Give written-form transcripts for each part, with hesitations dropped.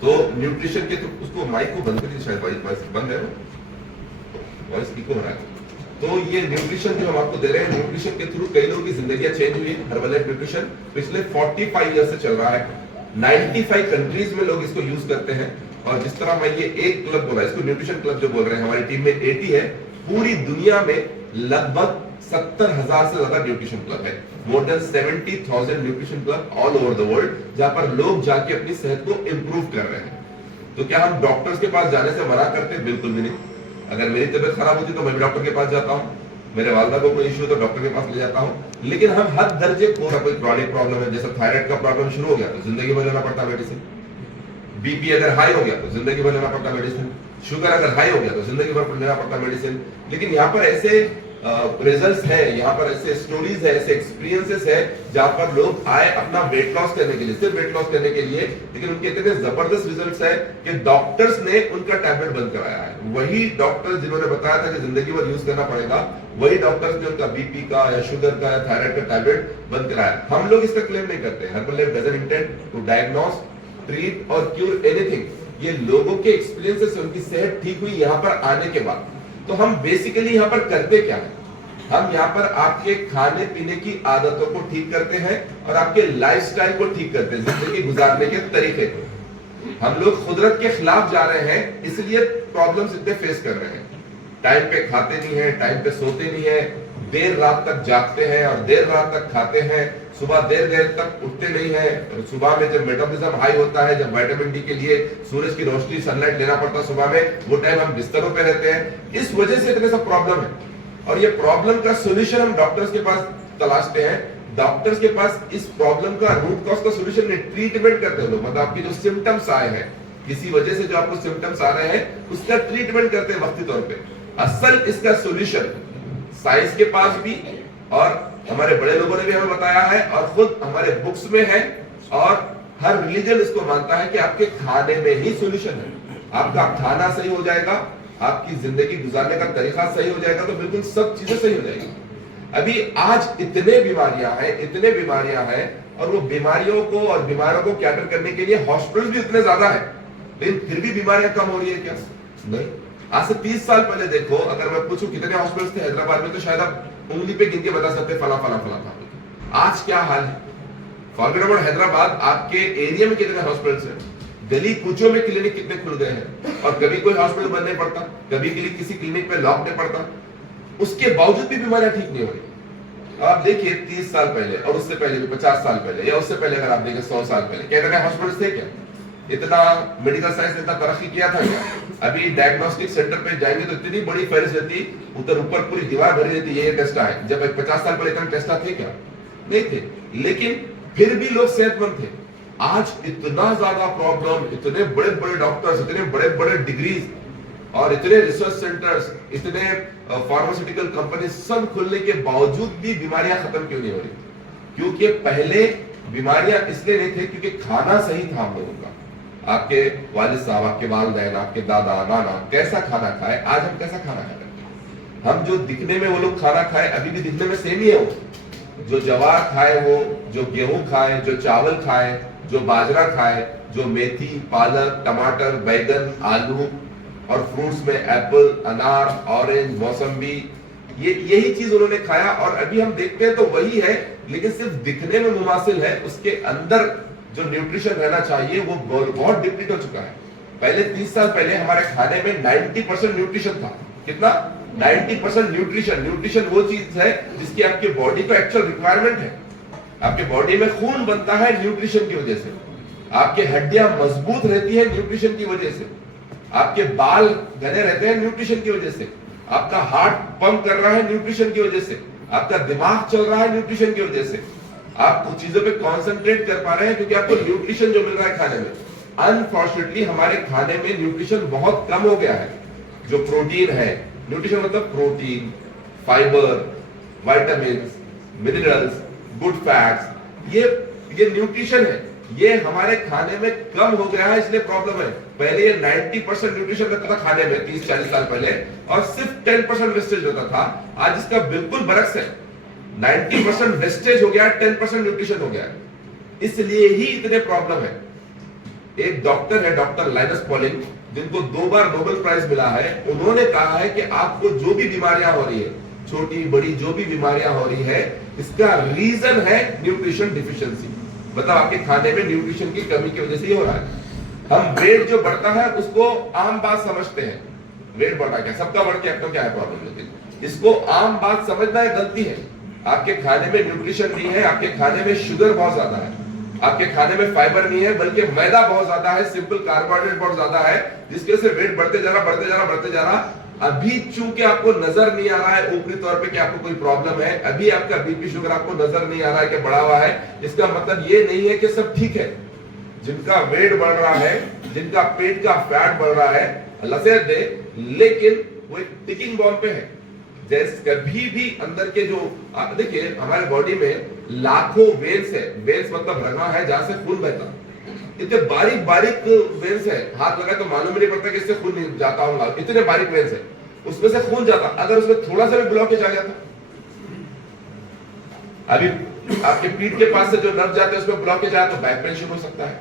तो न्यूट्रिशन के तो उसको माइक को बंद करिए, शायद वॉइस बंद है, वॉइस इको हो रहा है। तो ये न्यूट्रिशन जो हम आपको दे रहे हैं, न्यूट्रिशन के थ्रू कई लोगों की जिंदगी चेंज हुई है। हर्बलाइफ न्यूट्रिशन पिछले 45 ईयर से चल रहा है। 95 कंट्रीज में लोग इसको यूज करते हैं। और जिस तरह मैं ये एक क्लब बोला, इसको न्यूट्रिशन क्लब जो बोल रहे हैं, हमारी टीम में 80 है। पूरी दुनिया में लगभग 70,000 से ज्यादा न्यूट्रिशन क्लब है। More than 70,000 nutrition club all over the world, जहां पर लोग जाके अपनी सेहत को इंप्रूव कर रहे हैं। तो क्या हम डॉक्टर्स के पास जाने से मना करते हैं? बिल्कुल भी नहीं। अगर मेरी तबीयत खराब होती तो मैं भी डॉक्टर के पास जाता हूँ, मेरे वालदा को कोई इश्यू तो डॉक्टर के पास ले जाता हूँ। लेकिन हम हर दर्जे को, कोई क्रॉनिक प्रॉब्लम है, जैसे थायराइड का प्रॉब्लम शुरू हो गया तो जिंदगी भर लेना पड़ता मेडिसिन। बीपी अगर हाई हो गया तो जिंदगी भर लेना पड़ता मेडिसिन। शुगर अगर हाई हो गया तो जिंदगी भर लेना पड़ता मेडिसिन। लेकिन यहाँ पर ऐसे रिजल्ट्स है, यहाँ पर ऐसे स्टोरीज है, ऐसे एक्सपीरियंसेस है, जहां पर लोग आए अपना वेट लॉस करने के लिए, सिर्फ वेट लॉस करने के लिए, लेकिन उनके इतने जबरदस्त रिजल्ट्स है कि डॉक्टर्स ने उनका टैबलेट बंद कराया है। वही डॉक्टर्स जिन्होंने बताया था कि जिंदगी भर यूज करना पड़ेगा, वही डॉक्टर्स ने उनका बीपी का या शुगर का या थायराइड का टैबलेट बंद कराया। हम लोग इसका क्लेम नहीं करते। Herbalife doesn't intend to diagnose, treat और क्यूर एनीथिंग। ये लोगों के एक्सपीरियंसेस से उनकी सेहत ठीक हुई यहाँ पर आने के बाद। तो हम बेसिकली यहाँ पर करते क्या है? हम यहाँ पर आपके खाने पीने की आदतों को ठीक करते हैं और आपके लाइफस्टाइल को ठीक करते हैं, जिंदगी गुजारने के तरीके को। हम लोग कुदरत के खिलाफ जा रहे हैं, इसलिए प्रॉब्लम्स इतने फेस कर रहे हैं। टाइम पे खाते नहीं है, टाइम पे सोते नहीं है, देर रात तक जागते हैं और देर रात तक खाते हैं, सुबह देर तक उठते नहीं है। और सुबह में जब मेटाबॉलिज्म हाई होता है, जब विटामिन डी के लिए सूरज की रोशनी, सनलाइट लेना पड़ता है सुबह में, वो टाइम हम बिस्तरों पे रहते हैं। इस वजह से इतने सब प्रॉब्लम है। और ये प्रॉब्लम का सोल्यूशन हम डॉक्टर्स के पास तलाशते हैं। डॉक्टर्स के पास इस प्रॉब्लम का रूट कॉज का सोल्यूशन नहीं, ट्रीटमेंट करते हैं लोग। मतलब आपकी जो सिम्टम्स आए हैं, किसी वजह से जो आपको सिम्टम्स आ रहे हैं, उसका ट्रीटमेंट करते हैं वक्ती तौर पे। असल इसका सोल्यूशन साइंस के पास भी, और हमारे बड़े लोगों ने भी हमें बताया है, और खुद हमारे बुक्स में है, और हर रिलीजन इसको मानता है कि आपके खाने में ही सोल्यूशन है। आपका खाना सही हो जाएगा, आपकी जिंदगी गुजारने का तरीका सही हो जाएगा, तो बिल्कुल सब चीजें सही हो जाएगी। अभी आज इतने बीमारियां हैं, और वो बीमारियों को और बीमारों को कैटर करने के लिए हॉस्पिटल भी इतने ज्यादा है, लेकिन फिर भी बीमारियां कम हो रही है क्या? नहीं। आज से 30 साल पहले देखो, अगर मैं पूछूं कितने हॉस्पिटल्स थे हैदराबाद में, तो शायद आप उंगली पे गिन के बता सकते फला फला फला था। आज क्या हाल है? फॉरगेट अबाउट हैदराबाद, आपके एरिया में कितने हॉस्पिटल्स हैं? गली कूचों में क्लिनिक कितने खुल गए हैं, और कभी कोई हॉस्पिटल बंद नहीं पड़ता, कभी किसी क्लिनिक पे लॉक नहीं पड़ता। उसके बावजूद भी बीमारियां ठीक नहीं हो रही। आप देखिए 30 साल पहले, और उससे पहले भी 50 साल पहले, या उससे पहले अगर आप देखें 100 साल पहले, क्या तरह हॉस्पिटल थे क्या? इतना मेडिकल साइंस ने इतना तरक्की किया था क्या? अभी डायग्नोस्टिक सेंटर पे जाएंगे तो इतनी बड़ी फहरिस्त रहती, ऊपर पूरी दीवार भरी रहती, ये टेस्ट है। जब 50 साल पहले इतने टेस्ट थे क्या? नहीं थे। लेकिन फिर भी लोग सेहतमंद थे। आज इतना ज्यादा प्रॉब्लम, इतने बड़े बड़े डॉक्टर्स, इतने बड़े बड़े डिग्रीज, और इतने रिसर्च सेंटर्स, इतने फार्मास्यूटिकल कंपनी सब खुलने के बावजूद भी बीमारियां खत्म क्यों नहीं हो रही? क्योंकि पहले बीमारियां इसलिए नहीं थे क्योंकि खाना सही था हम लोगों का। आपके वालिद साहब, आपके वालिदैन, आपके दादा नाना कैसा खाना खाए, आज हम कैसा खाना खा रहे हैं? हम जो दिखने में वो लोग खाना खाए, अभी भी दिखने में सेम ही है। वो जो जवार खाए, वो जो गेहूं खाए, जो चावल खाए, जो बाजरा खाए, जो मेथी, पालक, टमाटर, बैगन, आलू, और फ्रूट्स में एप्पल, अनार, ऑरेंज, मौसम्बी, ये यही चीज उन्होंने खाया। और अभी हम देखते हैं तो वही है, लेकिन सिर्फ दिखने में मुमासिल है। उसके अंदर जो न्यूट्रिशन रहना चाहिए वो बहुत डिप्लीट हो चुका है। पहले 30 साल पहले हमारे खाने में 90% न्यूट्रिशन था। कितना? 90% न्यूट्रिशन। न्यूट्रिशन वो चीज है जिसकी आपकी बॉडी को एक्चुअल रिक्वायरमेंट है। आपके बॉडी में खून बनता है न्यूट्रिशन की वजह से, आपके हड्डियां मजबूत रहती है न्यूट्रिशन की वजह से, आपके बाल घने रहते हैं न्यूट्रिशन की वजह से, आपका हार्ट पंप कर रहा है न्यूट्रिशन की वजह से, आपका दिमाग चल रहा है न्यूट्रिशन की वजह से, आप कुछ चीजों पे कंसंट्रेट कर पा रहे हैं क्योंकि आपको न्यूट्रिशन जो मिल रहा है खाने में। अनफॉर्चुनेटली हमारे खाने में न्यूट्रिशन बहुत कम हो गया है। जो प्रोटीन है, न्यूट्रिशन मतलब protein, fibre, vitamin, minerals, good fats, ये न्यूट्रिशन है, ये हमारे खाने में कम हो गया है, इसलिए प्रॉब्लम है। पहले ये 90% न्यूट्रिशन रहता था खाने में 30-40 साल पहले, और सिर्फ 10% वेस्टेज होता था। आज इसका बिल्कुल बरक्स है, 90% वेस्टेज हो गया, 10% न्यूट्रिशन हो गया, इसलिए ही इतने प्रॉब्लम है। एक डॉक्टर है, डॉक्टर लाइनस पॉलिंग, जिनको 2 बार नोबेल प्राइज मिला है, उन्होंने कहा है कि आपको जो भी बीमारियां हो रही है, छोटी बड़ी जो भी बीमारियां हो रही है, इसका रीजन है न्यूट्रिशन डिफिशिएंसी। मतलब आपके खाने में न्यूट्रिशन की कमी की वजह से ही हो रहा है। हम वेट जो बढ़ता है उसको आम बात समझते हैं, वेट बढ़ रहा है, सबका बढ़ के आपको क्या है प्रॉब्लम, लेकिन इसको आम बात समझना है गलती है। आपके खाने में न्यूट्रिशन नहीं है, आपके खाने में शुगर बहुत ज्यादा है, आपके खाने में फाइबर नहीं है, बल्कि मैदा बहुत ज्यादा है, सिंपल कार्बोहाइड्रेट बहुत ज्यादा है, जिसकी वजह से वेट बढ़ते जा रहा। अभी चूंकि आपको नजर नहीं आ रहा है ऊपरी तौर पे कि आपको कोई प्रॉब्लम है, अभी आपका बीपी शुगर आपको नजर नहीं आ रहा है कि बढ़ा हुआ है, इसका मतलब ये नहीं है कि सब ठीक है। जिनका वेट बढ़ रहा है, जिनका पेट का फैट बढ़ रहा है, अल्लाह से दे, लेकिन वो एक टिकिंग बॉम्ब पे है। जैसे कभी भी अंदर के जो देखिए हमारे बॉडी में लाखों वेन्स है, वेन्स मतलब रगा है जहां से खून बहता, इतने बारीक बारीक वेन्स है, हाथ लगाए तो मालूम ही नहीं पड़ता कि इससे खून नहीं जाता होगा, इतने बारीक वेन्स है, उसमें से खून जाता। अगर उसमें थोड़ा सा भी ब्लॉकेज आ जाता, अभी आपके पीठ के पास से जो नर्व जाते हैं उसमें ब्लॉकेज आया तो बैक पेन शुरू हो सकता है,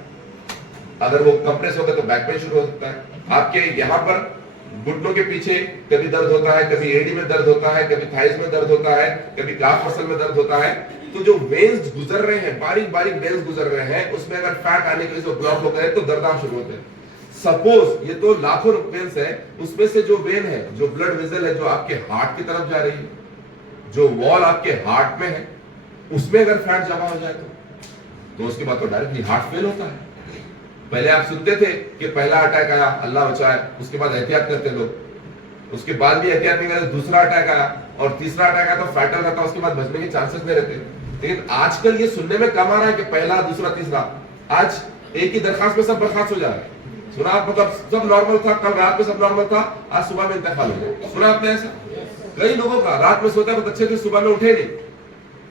अगर वो कंप्रेस हो गया तो बैक पेन शुरू हो सकता है। आपके यहाँ पर घुटनों के पीछे कभी दर्द होता है, कभी एडी में दर्द होता है, कभी थाइस में दर्द होता है, कभी काफ मसल में दर्द होता है। तो जो वेन्स गुजर रहे हैं, बारीक बारीक वेन्स गुजर रहे हैं, उसमें अगर फैट आने की वजह से ब्लॉक हो गए तो दर्द आना शुरू होते हैं। सपोज ये तो लाखों वेन्स है, उसमें से जो वेन है, जो ब्लड वेसल है, जो आपके हार्ट की तरफ जा रही है, जो वॉल आपके हार्ट में है, उसमें अगर फैट जमा हो जाए तो उसके बाद तो डायरेक्टली हार्ट फेल होता है। पहले आप सुनते थे कि पहला अटैक आया, अल्लाह बचाए, उसके बाद एहतियात करते लोग, उसके बाद भी एहतियात नहीं करते, दूसरा अटैक आया और तीसरा अटैक आया तो फैटल रहता, उसके बाद बचने के चांसेस नहीं रहते। लेकिन आजकल ये सुनने में कम आ रहा है कि पहला, दूसरा, तीसरा, आज एक ही दरखास्त में सब बर्खास्त हो जा रहा है। सुना आप, मतलब सब नॉर्मल था, कल रात में सब नॉर्मल था, आज सुबह में इंतकाल हो गया। सुना आपने ऐसा? कई लोगों का रात में सोता है बहुत अच्छे थे, सुबह में उठे नहीं।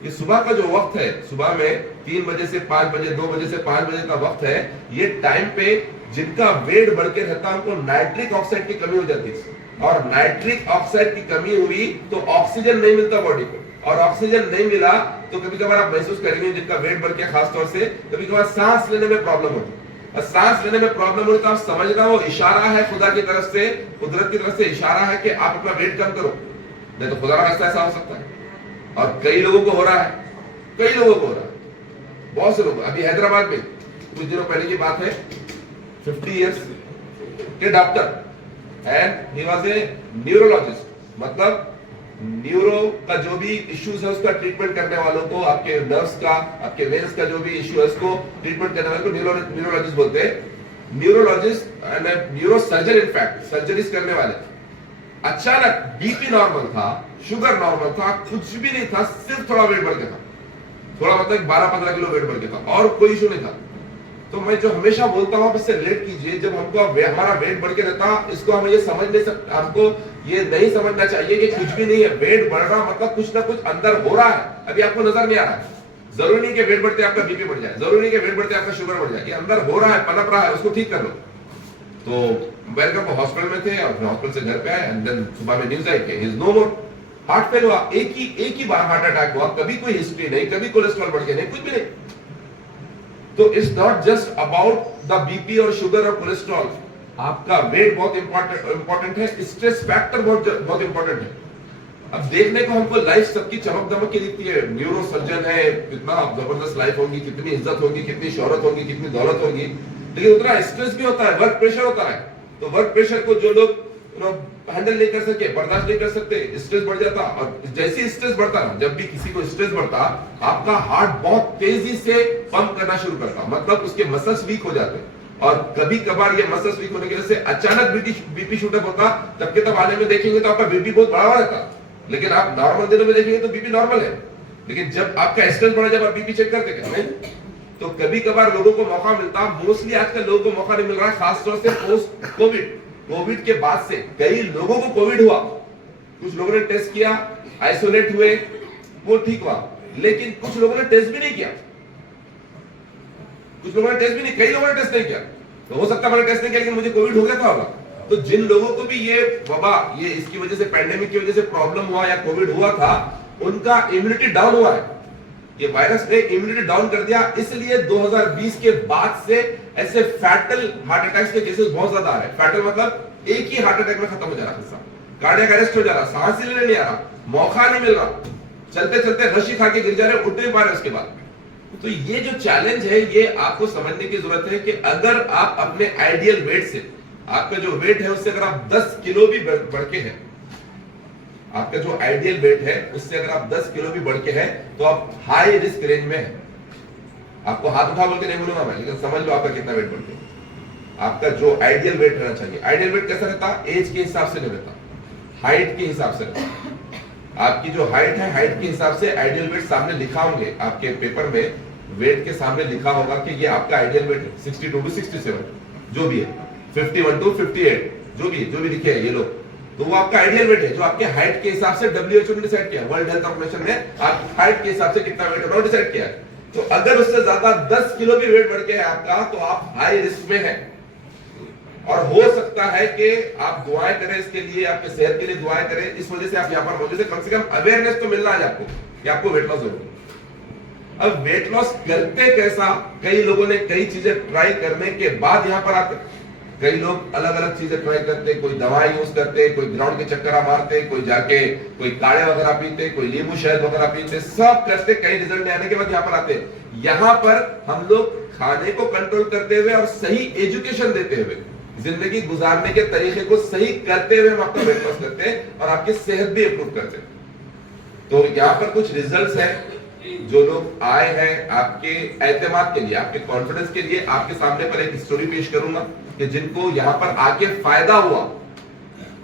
ये सुबह का जो वक्त है, सुबह में 3 बजे से 5 बजे, 2 बजे से 5 बजे का वक्त है, ये टाइम पे जिनका वेट बढ़ के रहता है उनको नाइट्रिक ऑक्साइड की कमी हो जाती है, और नाइट्रिक ऑक्साइड की कमी हुई तो ऑक्सीजन नहीं मिलता बॉडी को, और ऑक्सीजन नहीं मिला तो कभी कभार आप महसूस करेंगे जिनका वेट बढ़ के खास तौर से कभी कभार सांस लेने में प्रॉब्लम होती है। और सांस लेने में प्रॉब्लम होती तो आप समझना वो इशारा है खुदा की तरफ से, कुदरत की तरफ से इशारा है कि आप अपना वेट कम करो, नहीं तो खुदा का रास्ता ऐसा हो सकता है। और कई लोगों को हो रहा है, कई लोगों को हो रहा है, बहुत से लोग। अभी हैदराबाद में कुछ दिनों पहले की बात है, 50 इयर्स के doctor and he was a neurologist, मतलब न्यूरो का जो भी इश्यूज है उसका ट्रीटमेंट करने वालों को, आपके नर्व्स का, आपके वेन्स का जो भी इश्यू है उसको ट्रीटमेंट करने वालों को न्यूरोलॉजिस्ट बोलते हैं। Neurologist and neuro surgeon, in fact surgeries करने वाले। अचानक बीपी नॉर्मल था, शुगर नॉर्मल था, कुछ भी नहीं था, सिर्फ थोड़ा वेट बढ़ गया था, थोड़ा मतलब 12-15 किलो वेट बढ़ गया था, और कोई इशू नहीं था। तो मैं जो हमेशा बोलता हूं आप इससे रिलेट कीजिए, जब हमको हमारा वेट बढ़ के रहता, इसको हम ये समझ नहीं सकते, हमको ये नहीं समझना चाहिए कि कुछ भी नहीं है, वेट बढ़ रहा मतलब कुछ ना कुछ अंदर हो रहा है, अभी आपको नजर नहीं आ रहा है। जरूरी नहीं कि वेट बढ़ते आपका बीपी बढ़ जाए, जरूरी नहीं कि वेट बढ़ते आपका शुगर बढ़ जाए, ये अंदर हो रहा है, पनप रहा है, उसको ठीक कर लो। तो वेलकम हॉस्पिटल में थे और हॉस्पिटल से घर पे आए, एंड देन सुबह में न्यूज आई कि he is no more, heart fail हुआ, एक ही बार हार्ट अटैक हुआ, कभी कोई हिस्ट्री नहीं, कभी कोलेस्ट्रॉल बढ़ गया नहीं, कुछ भी नहीं। तो it's not just about the BP और शुगर और कोलेस्ट्रॉल, आपका वेट बहुत इंपॉर्टेंट है, स्ट्रेस फैक्टर बहुत इंपॉर्टेंट है। अब देखने को हमको लाइफ सबकी चमक दमक की दिखती है, न्यूरो सर्जन है, कितना जबरदस्त लाइफ होगी, कितनी इज्जत होगी, कितनी शोहरत होगी, कितनी दौलत होगी, लेकिन उतना स्ट्रेस भी होता है, वर्क प्रेशर होता है। तो वर्क प्रेशर को जो लोग हैंडल नहीं कर सके, बर्दाश्त नहीं कर सकते, स्ट्रेस बढ़ जाता, और जैसे स्ट्रेस बढ़ता ना, जब भी किसी को स्ट्रेस बढ़ता, आपका हार्ट बहुत तेजी से पंप करना शुरू करता, मतलब उसके मसल्स वीक हो जाते, और कभी कभार ये मसल्स वीक होने की वजह से अचानक बीपी शूट अप होता, तब के तब आने में देखेंगे तो आपका बीपी बहुत बढ़ा हुआ रहता, लेकिन आप नॉर्मल दिनों में देखेंगे तो बीपी नॉर्मल है। लेकिन जब आपका स्ट्रेस बढ़ा, जब आप बीपी चेक करते हैं, तो कभी कभार लोगों को मौका मिलता, मोस्टली आजकल लोगों को मौका नहीं मिल रहा है, खासतौर से पोस्ट कोविड के बाद से कई लोगों को कोविड हुआ, कुछ लोगों ने टेस्ट किया, आइसोलेट हुए, वो ठीक हुआ, लेकिन कुछ लोगों ने टेस्ट भी नहीं किया, कुछ लोगों ने टेस्ट भी नहीं, कई लोगों ने टेस्ट नहीं किया। तो हो सकता है मैंने टेस्ट नहीं किया लेकिन मुझे कोविड हो गया था होगा। तो जिन लोगों को भी ये वबा, ये इसकी वजह से, पैंडेमिक की वजह से प्रॉब्लम हुआ या कोविड हुआ था, उनका इम्यूनिटी डाउन हुआ है, ये वायरस ने इम्यूनिटी डाउन कर दिया, इसलिए 2020 के बाद से ऐसे फैटल हार्ट अटैक्स के केसेस बहुत ज्यादा आ रहे हैं। फैटल मतलब एक ही हार्ट अटैक में खत्म हो जा रहा है, कार्डियक अरेस्ट हो जा रहा, सांस ही लेने नहीं आ रहा, मौका नहीं मिल रहा, चलते चलते रशी खा के गिर जा रहे, उठ नहीं पा रहे उसके बाद। तो ये जो चैलेंज है ये आपको समझने की जरूरत है कि अगर आप अपने आइडियल वेट से, आपका जो वेट है उससे अगर आप 10 किलो भी बढ़ के है, आपका जो आइडियल वेट है उससे अगर आप 10 किलो भी बढ़ के है तो आप हाई रिस्क रेंज में है। आपको हाथ उठा बोल के नहीं बोलूंगा मैं, लेकिन समझ लो आपका कितना वेट बढ़ गया। आपका जो आइडियल वेट रहना चाहिए, आइडियल वेट कैसा रहता, एज के हिसाब से नहीं रहता, हाइट के हिसाब से रहता। आपकी जो हाइट है, हाइट के हिसाब से आइडियल वेट सामने लिखा होंगे आपके पेपर में, वेट के सामने लिखा होगा कि ये आपका आइडियल वेट है 62 टू 67 जो भी है, 51 टू 58 जो भी लिखे हैं ये लोग, तो वो आपका आइडियल वेट है जो आपके हाइट के हिसाब से WHO ने डिसाइड किया, वर्ल्ड हेल्थ ऑर्गेनाइजेशन ने आपकी हाइट के हिसाब से कितना वेट है डिसाइड किया है। तो अगर उससे ज्यादा 10 किलो भी वेट बढ़ के है आपका तो आप हाई रिस्क में है, और हो सकता है कि आप दुआएं करें इसके लिए, आपके सेहत के लिए दुआएं करें, इस वजह से आप यहाँ पर मौजूद है। कम से कम अवेयरनेस तो मिलना है आपको कि आपको वेट लॉस जरूरी। अब वेट लॉस करते कैसा, कई लोगों ने कई चीजें ट्राई करने के बाद यहाँ पर आते, कई लोग अलग अलग चीजें ट्राई करते, कोई दवाई यूज करते, कोई ग्राउंड के चक्कर मारते, कोई जाके कोई काढ़े वगैरह पीते, कोई नींबू शहद वगैरह पीते, सब करते, कई रिजल्ट नहीं आने के बाद यहाँ पर आते। यहाँ पर हम लोग खाने को कंट्रोल करते हुए और सही एजुकेशन देते हुए, जिंदगी गुजारने के तरीके को सही करते हुए हम आपका वेट लॉस करते हैं और आपकी सेहत भी इंप्रूव करते हैं। तो यहाँ पर कुछ रिजल्ट्स हैं, जो लोग आए हैं आपके एतमाद के लिए, आपके कॉन्फिडेंस के लिए, आपके सामने पर एक स्टोरी पेश करूंगा कि जिनको यहाँ पर आके फायदा हुआ।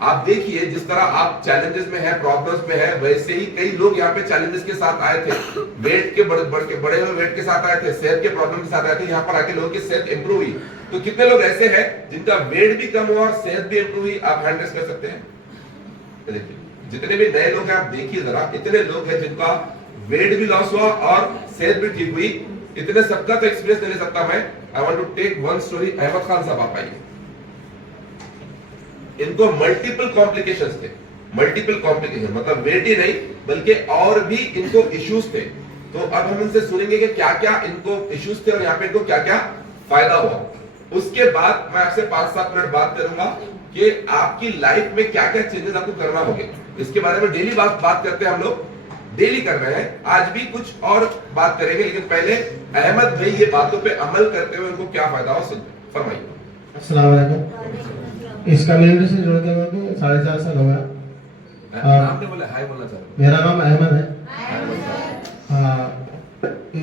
आप देखिए जिस तरह आप चैलेंजेस में है, प्रॉब्लम्स में है, वैसे ही कई लोग यहाँ पे चैलेंजेस के साथ आए थे, वेट के बड़े हुए वेट के साथ आए थे, सेहत के प्रॉब्लम के साथ आए थे, यहाँ पर आके लोगों की सेहत इंप्रूव हुई। तो कितने लोग ऐसे हैं जिनका वेट भी कम हुआ और सेहत भी इंप्रूव हुई, आप हैंड रेस कर सकते हैं। देखिए जितने भी नए लोग हैं आप देखिए जरा, इतने लोग हैं जिनका वेट भी लॉस हुआ और सेहत भी ठीक हुई। इतने सबका तो एक्सपीरियंस नहीं ले सकता मैं। I want to take one story. Ahmad Khan साहब आप आइए। इनको मल्टीपल कॉम्प्लिकेशंस थे, मल्टीपल कॉम्प्लिकेशन मतलब वेट ही नहीं बल्कि और भी इनको इश्यूज थे। तो अब हम इनसे सुनेंगे कि क्या क्या इनको इश्यूज थे और यहाँ पे इनको क्या क्या फायदा हुआ। उसके बाद मैं आपसे 5-7 मिनट बात करूंगा कि आपकी लाइफ में क्या क्या चेंजेस आपको करना होंगे। इसके बारे में डेली बात करते हैं, हम लोग डेली कर रहे हैं, आज भी कुछ और बात करेंगे, लेकिन पहले अहमद भाई ये बातों पे अमल करते हुए उनको क्या फायदा हो सुनते फरमाइए। अस्सलाम वालेकुम। इस कम्युनिटी से जुड़ते हुए तो 4.5 साल हो गया। आपने बोला हाय बोलना चाहता मेरा नाम अहमद है।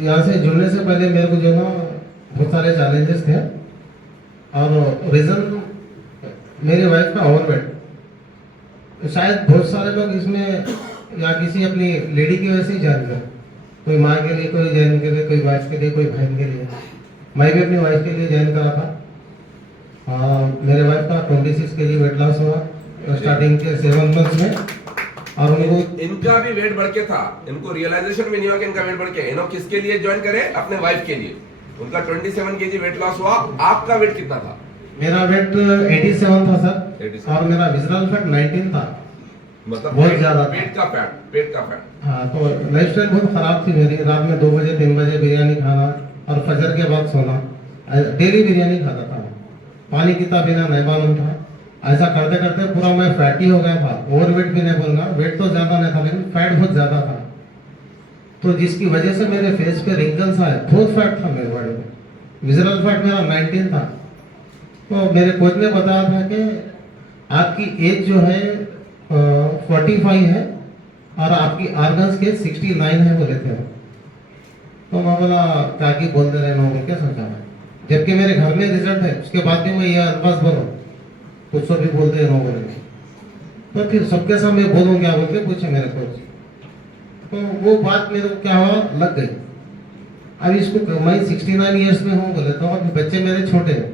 यहाँ से जुड़ने से पहले मेरे को जो ना बहुत सारे चैलेंजेस थे और रीजन मेरी वाइफ का ओवरवेट। शायद बहुत सारे लोग इसमें या किसी अपनी लेडी की वजह से ही ज्वाइन कर, कोई माँ के लिए कोई ज्वाइन करे, कोई वाइफ के लिए, कोई बहन के लिए। मैं भी अपनी वाइफ के लिए ज्वाइन करा था। मेरे वाइफ का 26 kg वेट लॉस हुआ स्टार्टिंग के 7 मंथ्स में, और उनको इनका भी वेट बढ़ के था, इनको रियलाइजेशन भी नहीं हुआ कि इनका वेट बढ़ के। इन्हों किसके लिए ज्वाइन करे? अपने वाइफ के लिए। उनका 27 kg वेट लॉस हुआ। आपका वेट कितना था? मेरा वेट 87 था सर, 87। और मेरा विजरल फैट 19 था, मतलब बहुत ज्यादा पेट का फैट। हाँ, तो लाइफस्टाइल बहुत खराब थी मेरी। रात में 2 बजे 3 बजे बिरयानी खाना और फजर के बाद सोना। डेली बिरयानी खाता था, पानी पीता बिना नहीं मालूम था। ऐसा करते करते पूरा मैं फैटी हो गया था। ओवरवेट भी नहीं बोलूंगा, वेट तो ज्यादा नहीं था लेकिन फैट बहुत ज्यादा था, तो जिसकी वजह से मेरे फेस पे रिंकल्स आए। बहुत फैट था मेरे बॉडी में। विजरल फैट मेरा 19 था। तो मेरे कोच ने बताया था कि आपकी एज जो है 45 है और आपकी ऑर्गन्स के 69 है बोले थे। तो मैं बोला क्या की बोल दे रहे लोग, क्या सोचा मैं, जबकि मेरे घर में रिजल्ट है, उसके बाद भी मैं ये अल्फाज बोलूं, कुछ तो भी बोलते रहो बोले। तो फिर सबके सामने बोलूं क्या बोल के पूछे मेरे कोच। तो वो बात मेरे को क्या हुआ, लग गई। अब इसको मैं 69 ईयर्स में हूँ बोले, तो अभी बच्चे मेरे छोटे हैं।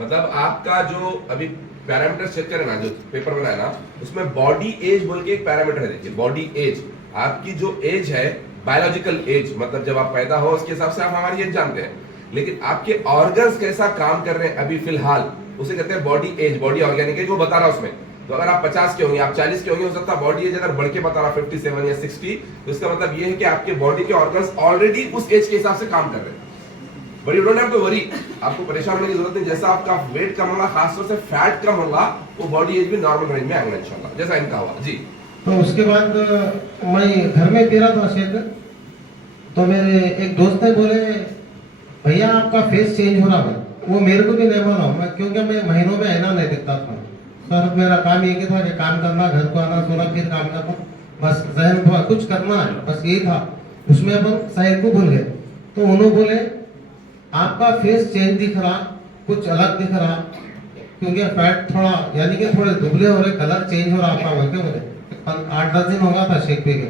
मतलब आपका जो अभी पैरामीटर चेक करें ना, जो पेपर बनाया ना, उसमें बॉडी एज बोल के एक पैरामीटर है। देखिए बॉडी एज, आपकी जो एज है बायोलॉजिकल एज, मतलब जब आप पैदा हो उसके हिसाब से आप हमारी एज जानते हैं, लेकिन आपके ऑर्गन्स कैसा काम कर रहे हैं अभी फिलहाल, उसे कहते हैं body age, body organic age, वो बता रहा उसमें। तो अगर आप 50 के होंगे, आप 40 के होंगे, हो सकता है बॉडी एज अगर बढ़ के बता रहा 57 या 60, तो इसका मतलब ये है कि आपके बॉडी के ऑर्गन्स ऑलरेडी उस एज के हिसाब से काम कर रहे हैं। But you don't have to worry, आपको परेशान होने की जरूरत नहीं। जैसा आपका वेट कम होगा, खासतौर से फैट कम होगा, वो बॉडी एज भी नॉर्मल रेंज में आएगा इंशाल्लाह, जैसा इनका हुआ जी। तो उसके बाद मैं घर में पी रहा था शेख, तो मेरे एक दोस्त ने बोले भैया आपका फेस चेंज हो रहा है। वो मेरे को भी नहीं बोला मैं, क्योंकि मैं महीनों में आईना नहीं दिखता था सर। मेरा काम ये था कि काम करना, घर को आना, सोना, फिर काम करना, बस जहन में कुछ करना है, बस यही था। उसमें अपन साहिब को भूल गए। तो उन्होंने बोले आपका फेस चेंज दिख रहा, कुछ अलग दिख रहा, क्योंकि फैट थोड़ा यानी कि थोड़े दुबले हो रहे, कलर चेंज हो रहा आपका। बोल के बोले 8-10 दिन होगा था शेक पी के,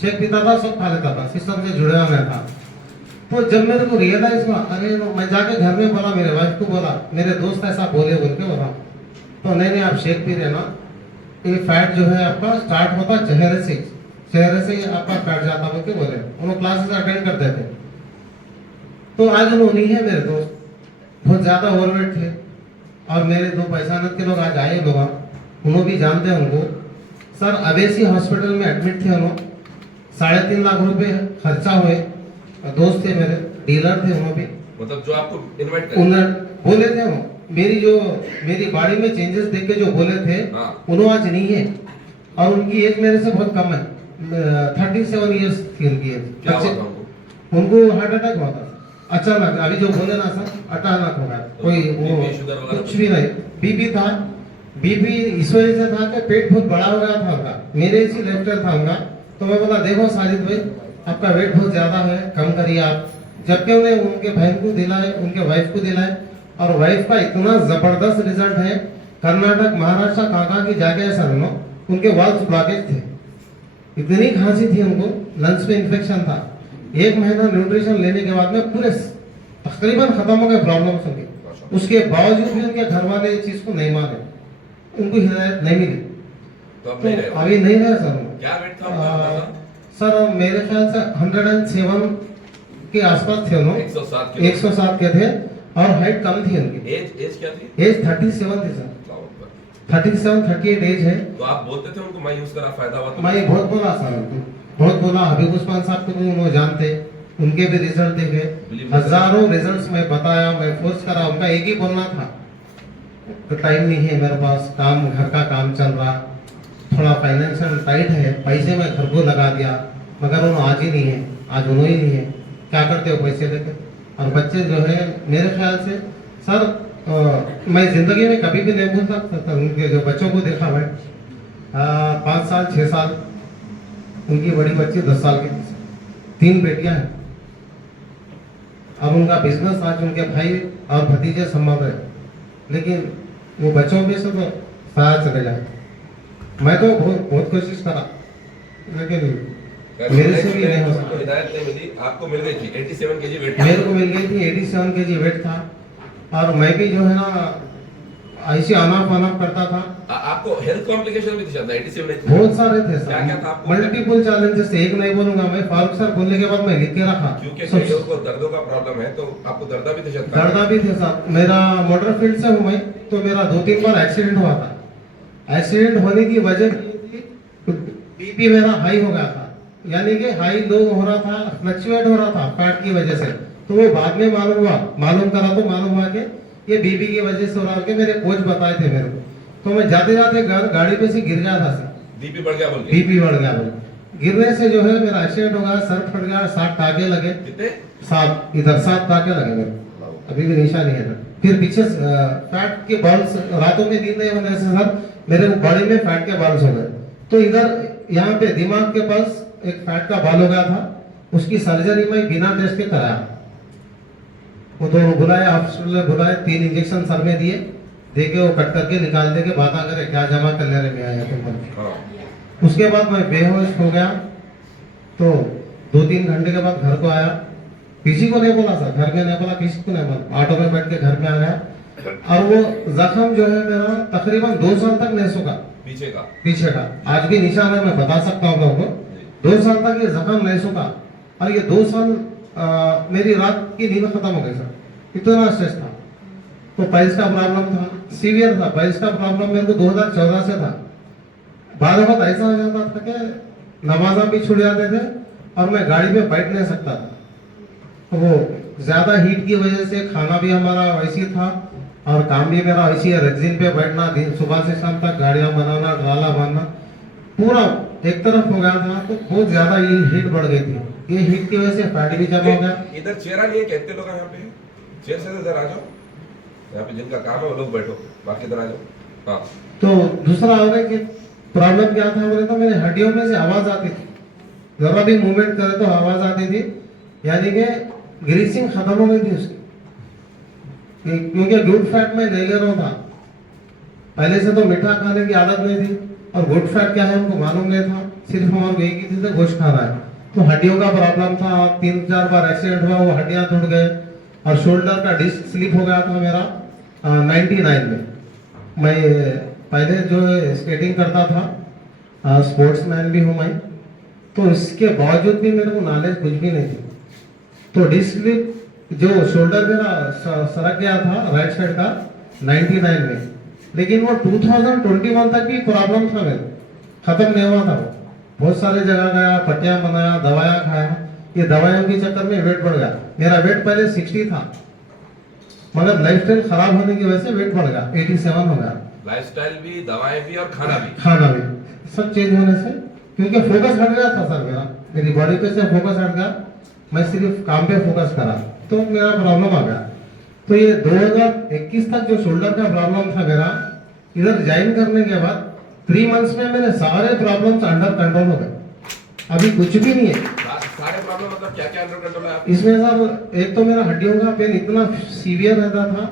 शेक पीता था, सब खा लेता था, सिस्टम से जुड़ा हुआ था। तो जब मेरे को रियलाइज हुआ, अरे मैं जाके घर में बोला, मेरे वाइफ को बोला, मेरे दोस्त ऐसा बोले बोल के बोला, तो नहीं आप शेक पी रहे ना, ये फैट जो है आपका स्टार्ट होता चेहरे से ही आपका फैट जाता बोल के बोले। उन्होंने क्लासेस अटेंड करते थे। तो आज उन्होंने है मेरे दोस्त बहुत ज्यादा ओवरवेट थे, और मेरे 2 पहचानत के लोग आज आए लोग, उन्होंने भी जानते हैं उनको। सर अवेसी हॉस्पिटल में एडमिट थे उन्होंने, 3.5 लाख रुपए खर्चा हुए। दोस्त थे मेरे, डीलर थे उन्होंने भी, मतलब जो आपको इनवाइट उन्होंने बोले थे वो मेरी बॉडी में चेंजेस देख के जो बोले थे, उन्होंने आज नहीं है। और उनकी एज मेरे से बहुत कम है, 37 इयर्स थी उनकी एज। क्या हुआ था उनको हार्ट अटैक हुआ था अचानक, अभी जो बोले ना सर, अचानक हो गया। कोई वो कुछ भी नहीं, बीपी था। बीपी इस वजह से था कि पेट बहुत बड़ा हो गया था उनका, मेरे इसी लेफ्टर था उनका। तो मैं बोला देखो साजिद भाई आपका वेट बहुत ज्यादा है, कम करिए आप। जबकि उन्हें उनके बहन को दिलाए, उनके वाइफ को दिलाए, और वाइफ का इतना जबरदस्त रिजल्ट है। कर्नाटक, महाराष्ट्र, कहाँ की जाके सर उनके वाल्व ब्लॉकेज थे, इतनी खांसी थी उनको, लंग्स में इन्फेक्शन था। 1 महीना न्यूट्रिशन लेने के बाद में पूरे तकरीबन खत्म हो गए प्रॉब्लम्स उनकी। उसके बावजूद भी उनके घर वाले इस चीज को नहीं माने, उनको हिदायत नहीं मिली। तो अभी नहीं रहे सर। क्या वेट था आपका? सर मेरे ख्याल से 107 के आसपास थे उन्होंने, 107 के थे, और हाइट कम थी उनकी। एज क्या थी? एज 37 थी सर, 37-38 एज है। तो आप बोलते थे उनको मैं यूज करा फायदा हुआ? तो मैं बहुत बोला सर उनको, बहुत बोला। हबीब उस्मान साहब को भी उन्होंने जानते, उनके भी रिजल्ट देखे, हजारों रिजल्ट्स में बताया, मैं फोर्स करा। उनका एक ही बोलना था तो टाइम नहीं है मेरे पास, काम, घर का काम चल रहा, थोड़ा फाइनेंशियल टाइट है, पैसे मैं घर को लगा दिया, मगर उन्होंने आज ही नहीं है, आज उन्होंने ही नहीं है, क्या करते हो पैसे लेके। और बच्चे जो है मेरे ख्याल से सर मैं जिंदगी में कभी भी नहीं भूल सकता उनके जो बच्चों को देखा मैं, 5 साल 6 साल, उनकी बड़ी बच्ची 10 साल की, 3 बेटियां हैं। अब उनका बिजनेस आज उनके भाई और भतीजे संभव है, लेकिन वो बच्चों में से तो साया चले जाए। मैं तो बहुत कोशिश करा, लेकिन मेरे से भी नहीं हो सका। हिदायत नहीं मिली, आपको मिल गई थी 87 केजी वेट? मेरे को मिल गई थी 87 केजी वेट था, और मैं भी जो है ना ऐसे आना करता था। आपको हेल्थ कॉम्प्लिकेशन भी थी? 87 नहीं? बहुत सारे थे सर, क्या था आपको? मल्टीपल चैलेंजेस, एक नहीं बोलूंगा मैं, फारूक सर बोलने के बाद मैं लिख के रखा। क्योंकि कई लोगों को दर्दों का प्रॉब्लम है, तो आपको दर्दा भी थे? दर्दा भी थे सर। मेरा मोटर फील्ड से हूँ मैं, तो मेरा 2-3 बार एक्सीडेंट हुआ था। एक्सीडेंट होने की वजह बीपी मेरा हाई हो गया था, यानी कि हाई लो हो रहा था, फ्लक्चुएट हो रहा था फैट की वजह से। तो वो बाद में मालूम करा तो मालूम हुआ कि ये बीपी की वजह से हो रहा है। मेरे कोच बताए थे मेरे को, तो मैं जाते जाते गाड़ी पे से गिर गया था सर। बीपी बढ़ गया? बीपी बढ़ गया। गिरने से जो है मेरा एक्सीडेंट हो गया, सर फट गया, 7 टाके लगे। कितने? 7, इधर 7 टाके लगे मेरे, अभी भी निशान नहीं है। फिर पीछे फैट के बॉल्स, रातों में नींद नहीं होने से सर मेरे बॉडी में फैट के बॉल्स हो गए। तो इधर यहाँ पे दिमाग के पास एक फैट का बाल हो गया था, उसकी सर्जरी में बिना टेस्ट के कराया। वो दोनों बुलाए, हॉस्पिटल में बुलाए, 3 इंजेक्शन सर में दिए, देके वो कट करके निकाल दे के बात करे क्या जमा कर लेने में आया तुम। उसके बाद मैं बेहोश हो गया। तो 2-3 घंटे के बाद घर को आया, किसी को नहीं बोला सर, घर में नहीं बोला, किसी को नहीं बोला, ऑटो में बैठ के घर में आ गया। और वो जख्म जो है मेरा तकरीबन 2 साल तक नहीं सूखा, पीछे का आज भी निशान है, मैं बता सकता हूँ लोगों को। 2 साल तक ये जख्म नहीं सूखा, और ये 2 साल मेरी रात की नींद खत्म हो गई सर, इतना स्ट्रेस था। तो पाइल्स का प्रॉब्लम था, सीवियर था पाइल्स का प्रॉब्लम, मेरे को 2014 से था। बाद वक्त ऐसा हो जाता था कि नमाजा भी छूट जाते थे और मैं गाड़ी में बैठ नहीं सकता था। वो ज्यादा हीट की वजह से खाना भी हमारा वैसी था और काम भी मेरा वैसी है, रेक्सिन पे बैठना, दिन सुबह से शाम तक गाड़ियां बनाना, गाला बांधना, पूरा एक तरफ हो गया था। तो बहुत ज्यादा ये हीट बढ़ गई थी। ये हीट की वजह से फैट भी जमा हो गया। इधर चेहरा नहीं है, कहते लोग हैं यहाँ पे, चेयर से इधर आ जाओ, यहाँ पे जिनका काम है वो लोग बैठो, बाकी इधर आ जाओ। हाँ, तो दूसरा और है कि प्रॉब्लम क्या था बोले तो मेरे हड्डियों में से आवाज आती थी, जरा भी मूवमेंट करे तो आवाज आती थी, यानी कि ग्रीसिंग खत्म हो गई थी उसकी, क्योंकि गुड फैट में नहीं ले रहा था। पहले से तो मीठा खाने की आदत नहीं थी और गुड फैट क्या है हमको मालूम नहीं था, सिर्फ हमारे एक ही चीज गोश्त खाना है। तो हड्डियों का प्रॉब्लम था, 3-4 बार एक्सीडेंट हुआ, वो हड्डियां टूट गए और शोल्डर का डिस्क स्लिप हो गया था मेरा 99 में। मैं पहले जो है स्केटिंग करता था, स्पोर्ट्समैन भी हूँ मैं, तो इसके बावजूद भी मेरे को नॉलेज कुछ भी नहीं थी। तो डिस्क स्लिप जो शोल्डर मेरा सरक गया था राइट साइड का 99 में, लेकिन वो 2021 तक भी प्रॉब्लम था मेरे, खत्म नहीं हुआ था। वो बहुत सारे जगह गया, पट्टियां बनाया, दवाइयां खाया, ये दवाइयों के चक्कर में वेट बढ़ गया। मेरा वेट पहले 60 था, मगर लाइफस्टाइल खराब होने की वजह से वेट बढ़ गया, 87 हो गया। लाइफस्टाइल भी, दवाएं भी और खाना भी सब चेंज होने से, क्योंकि फोकस हट गया था सर मेरा, मेरी बॉडी पे से फोकस हट गया, मैं सिर्फ काम पे फोकस करा तो मेरा प्रॉब्लम आ गया। तो ये 2021 तक जो शोल्डर का प्रॉब्लम था मेरा, इधर ज्वाइन करने के बाद 3 मंथ्स में मेरे सारे प्रॉब्लम्स अंडर कंट्रोल हो गए, अभी कुछ भी नहीं है। सारे प्रॉब्लम मतलब क्या क्या अंडर कंट्रोल है आप? इसमें सर एक तो मेरा हड्डियों का पेन इतना सीवियर रहता था,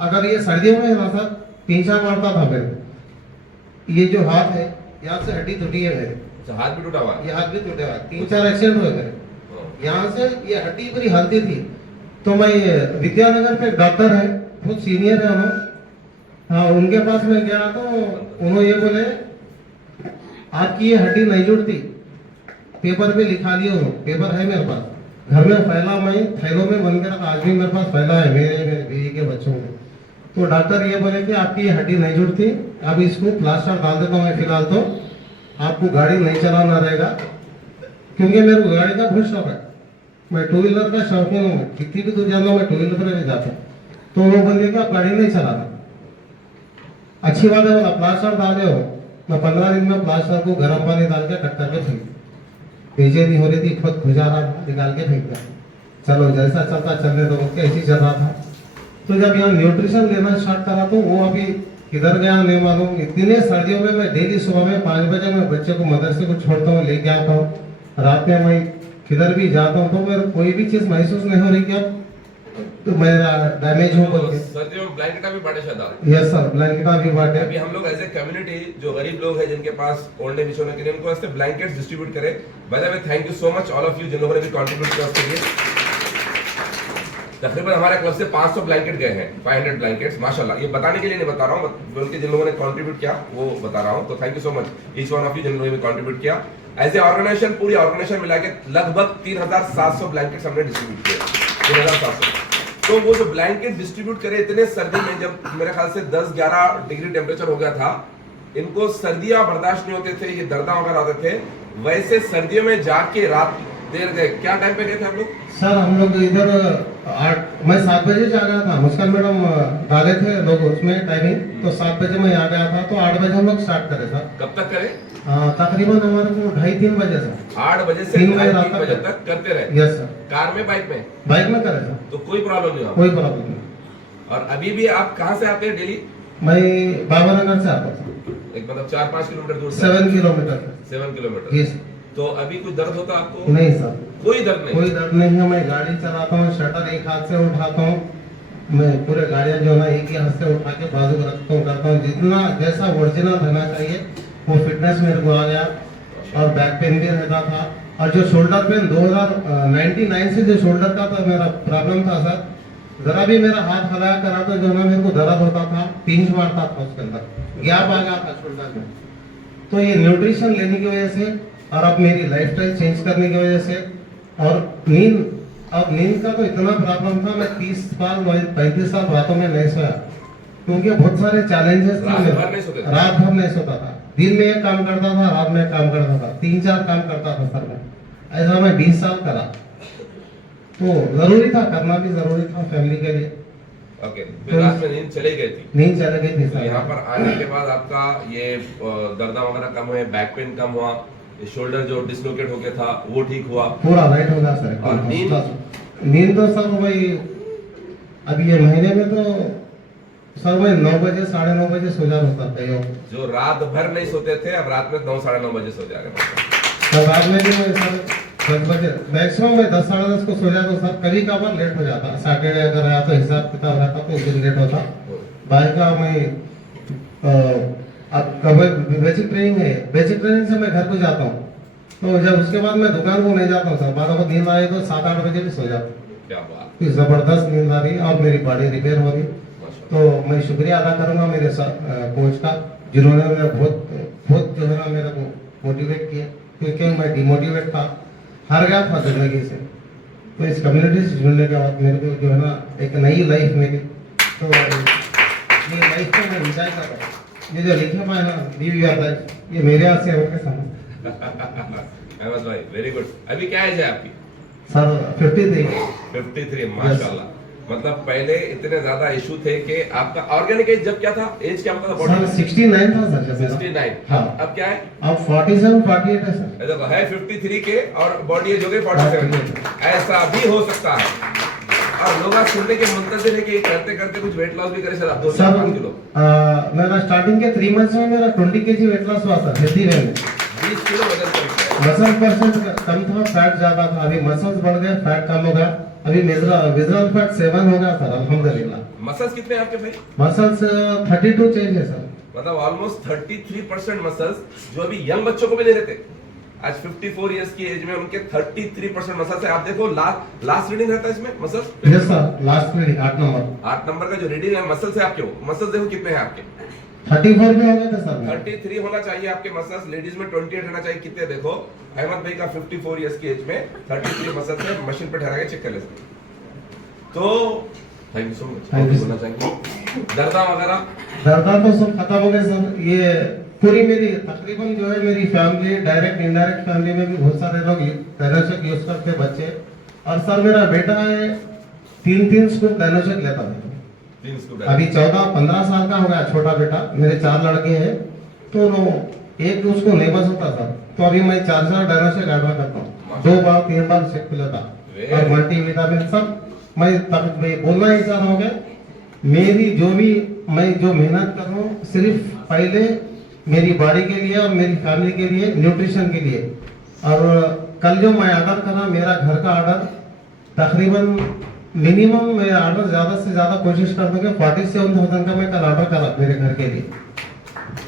अगर ये सर्दियों में ना सर पीछा मारता था मेरे। ये जो हाथ है, यहाँ से हड्डी टूटी है मेरे, अच्छा, हाथ भी टूटा हुआ है? ये हाथ भी टूटे हुआ, 3-4 एक्सीडेंट हुए मेरे, यहाँ से ये हड्डी पूरी हलती थी। तो मैं विद्यानगर पे एक डॉक्टर है, बहुत सीनियर है उन्होंने, हाँ उनके पास मैं गया तो उन्होंने ये बोले आपकी ये हड्डी नहीं जुड़ती, पेपर पे लिखा दिया उन्होंने, पेपर है मेरे पास घर में फैला, मैं थैलों में बन के रखा, आज भी मेरे पास फैला है, मेरे बीवी के बच्चों में। तो डॉक्टर ये बोले कि आपकी ये हड्डी नहीं जुड़ती, अब इसको प्लास्टर डाल देता हूँ मैं फिलहाल, तो आपको गाड़ी नहीं चलाना रहेगा, क्योंकि मेरे को गाड़ी का बहुत शौक है, मैं 2 व्हीलर का शौकीन हूँ, कितनी भी दूर जाना हूँ मैं 2 व्हीलर पर जाता हूँ। तो वो बोले कि आप गाड़ी नहीं चलाना, अच्छी बात है, प्लास्टर डाले हो, मैं 15 दिन में प्लास्टर को गर्म पानी डाल के कट करके फेंक, बेचैनी हो रही थी, खुद खुजा रहा था, निकाल के फेंक दिया, चलो जैसा चलता चलने दो, ऐसे ही चल रहा था। तो जब यहाँ न्यूट्रिशन लेना स्टार्ट करा तो वो अभी किधर गया नहीं मालूम। इतने सर्दियों में मैं डेली सुबह में 5 बजे मैं बच्चे को मदरसे को छोड़ता हूँ, लेके आता हूँ, रात में मैं किधर भी जाता हूँ तो मेरे कोई भी चीज महसूस नहीं हो रही कि तो मेरा डैमेज हो बोल के। सर्दियों में ब्लैंकेट का भी बाटे शायद? यस सर, ब्लैंकेट का भी बाटे। अभी हम लोग एज ए कम्युनिटी जो गरीब लोग हैं जिनके पास ओढ़ने बिछोने के लिए, उनको ऐसे ब्लैंकेट्स डिस्ट्रीब्यूट करें। By the way thank you so much all of you जिन लोगों ने भी कंट्रीब्यूट किया उसके लिए। तकरीबन हमारे क्लब से 500 ब्लैंकेट गए हैं, 500 ब्लैंकेट्स, माशाल्लाह। ये बताने के लिए नहीं बता रहा हूँ, बल्कि जिन लोगों ने कंट्रीब्यूट किया वो बता रहा हूँ। तो thank you so much each one of you जिन लोगों ने कंट्रीब्यूट किया। एज ए ऑर्गेनाइजेशन, पूरी ऑर्गेनाइजेशन मिला के लगभग 3700 ब्लैंकेट्स हमने डिस्ट्रीब्यूट किए, 3700। तो वो जो ब्लैंकेट डिस्ट्रीब्यूट करे इतने सर्दी में, जब मेरे ख्याल से 10-11 डिग्री टेम्परेचर हो गया था, इनको सर्दियां बर्दाश्त नहीं होते थे, ये दर्दा वगैरह होते थे, वैसे सर्दियों में जाके रात देर गए। क्या टाइम पे गए थे हम लोग? सर हम लोग इधर मैं 7 बजे से आ गया था, मुस्कान मैडम डाले थे लोग उसमें टाइमिंग, तो 7 बजे मैं आ गया था, तो 8 बजे हम लोग स्टार्ट करे था। कब तक करे? तकरीबन हमारे को 2:30-3 बजे से 8 बजे से 3 बजे तक करते रहे। Yes sir. कार में, बाइक में? बाइक में करे था। तो कोई प्रॉब्लम नहीं हुआ? कोई प्रॉब्लम नहीं। और अभी भी आप कहाँ से आते हैं डेली? मैं बाबानगर से आता था, एक मतलब 4-5 किलोमीटर दूर से? 7 किलोमीटर। 7 किलोमीटर। यस। तो अभी कुछ दर्द होता आपको? नहीं सर, कोई दर्द नहीं? कोई दर्द नहीं है। मैं गाड़ी चलाता हूँ, शटर एक हाथ से उठाता हूँ, मैं पूरे गाड़ियाँ जो है एक ही हाथ से उठा के बाजू रखता हूँ, करता हूँ, जितना जैसा ओरिजिनल रहना चाहिए वो फिटनेस मेरे को आ गया। और बैक पेन भी रहता था, और जो शोल्डर पेन 2099 से जो शोल्डर का तो मेरा प्रॉब्लम था सर, जरा भी मेरा हाथ हलाया करा तो जो ना मेरे को दर्द होता था, पिंच मारता था, उसके अंदर गैप आ गया था शोल्डर में। तो ये न्यूट्रिशन लेने की वजह से और अब मेरी लाइफस्टाइल चेंज करने की वजह से, और नींद, अब नींद का तो इतना प्रॉब्लम था, मैं 30 साल 35 साल रातों में नहीं सोया, क्योंकि बहुत सारे चैलेंजेस थे रात मेरे। भर नहीं सोते थे? रात भर नहीं सोता था, दिन में एक काम करता था, रात में एक काम करता था, 3-4 काम करता था सर मैं। ऐसा मैं 20 साल करा, तो जरूरी था, करना भी जरूरी था फैमिली के लिए। ओके, फिर रात में नींद चली गई थी। नींद चले गई थी तो सर। यहाँ पर आने के बाद आपका ये दर्द वगैरह कम हुए, बैक पेन कम हुआ, शोल्डर जो डिसलोकेट हो गया था वो ठीक हुआ, पूरा राइट हो गया सर। और नींद? नींद तो सर भाई अभी ये महीने में तो सर मैं 9 बजे 9:30 बजे सो जा रहा था। जो रात भर नहीं सोते थे अब रात में 9 साढ़े 9 बजे सो जाएगा। तो रात में भी मैं सर 10 बजे मैक्सिमम मैं 10 साढ़े 10 को सो जाता सर। कभी कभार लेट हो जाता, सैटरडे अगर आया तो हिसाब किताब रहता तो उस दिन लेट होता। बाइक का मैं अब कभी बेसिक ट्रेनिंग है, बेसिक ट्रेनिंग से मैं घर को जाता हूँ, तो जब उसके बाद मैं दुकान को नहीं जाता हूँ सर। 12 को नींद आई तो 7-8 बजे भी सो जाता। क्या बात, फिर जबरदस्त नींद आ रही और मेरी बॉडी रिपेयर हो रही। तो मैं शुक्रिया अदा करूंगा मेरे कोच का, जिन्होंने मुझे बहुत जो है ना मेरे को मोटिवेट किया, क्योंकि मैं डिमोटिवेट था, हार गया था जिंदगी से। तो इस कम्युनिटी से जुड़ने के बाद मेरे को जो है ना एक नई लाइफ मिली। तो ये लाइफ को मैं एंजॉय कर रहा हूँ। ये जो लिखे हुआ है ना लीव योर लाइफ, ये मेरे हाथ से होकर समझ। अहमद भाई वेरी गुड। अभी क्या एज है आपकी? सर 53। 53, माशाल्लाह। मतलब पहले इतने ज्यादा इशू थे कि आपका ऑर्गेनिक एज जब क्या था, एज क्या होता था बॉडी? सर 69 था सर जब मेरा। 69। हाँ। अब क्या है? अब 47 48 है सर। देखो है 53 के और बॉडी एज हो गई 47। ऐसा भी हो सकता है। और लोग आज सुनने के मुंतजिर है कि करते करते कुछ वेट लॉस भी करे सर। आप 2-4 किलो मेरा स्टार्टिंग के 3 मंथ्स में मेरा 20 kg वेट लॉस हुआ सर हेल्दी वे में। 20 किलो वजन कम किया है। मसल परसेंट कम था, फैट ज्यादा था। अभी मसल्स बढ़ गए, फैट कम हो गया। अभी विजरल फैट 7 हो गया सर अल्हम्दुलिल्लाह। मसल्स कितने हैं आपके भाई? मसल्स 32 चेंज है सर। मतलब ऑलमोस्ट 33% मसल्स जो अभी यंग बच्चों को भी नहीं रहते। आज 54 इयर्स की एज में उनके 33% मसल्स है। आप देखो लास्ट रीडिंग रहता है इसमें मसल्स। यस सर, लास्ट में 8 नंबर। 8 नंबर का जो रीडिंग है मसल्स है आपके, वो मसल्स देखो कितने हैं आपके। 34 में हो गए थे सर। 33 होना चाहिए आपके मसल्स। लेडीज में 28 होना चाहिए। कितने देखो अहमद भाई का 54 इयर्स की एज में 33 मसल्स है। मशीन पे ठहरा के चेक कर ले सकते। तो thank you so much. Thank you, sir. बोलना चाहेंगे दर्दा वगैरह? दर्दा तो सब खत्म हो गए सर। ये पूरी मेरी तकरीबन जो है मेरी फैमिली, डायरेक्ट इनडायरेक्ट फैमिली में भी बहुत सारे लोग डायनोसेक यूज करते बच्चे। और सर मेरा बेटा है 3 स्कूप डायनोसेक लेता है। 3 स्कूप अभी 14-15 साल का हो गया छोटा बेटा। मेरे 4 लड़के हैं, तो एक उसको नहीं बस होता सर। तो अभी मैं 4 डायनोसेक ऐड करता हूँ। 2 बार 3 बार शेक पिलाता और मल्टीविटामिन सब। मैं बोलना ही चाह रहा हूँ कि मेरी मैं जो मेहनत कर रहा हूँ सिर्फ पहले मेरी बॉडी के लिए और मेरी फैमिली के लिए, न्यूट्रिशन के लिए। और कल जो मैं ऑर्डर करा, मेरा घर का ऑर्डर तकरीबन मिनिमम मैं ऑर्डर ज़्यादा से ज़्यादा कोशिश करता हूँ कि 47,000 का मैं कल ऑर्डर करा मेरे घर के लिए।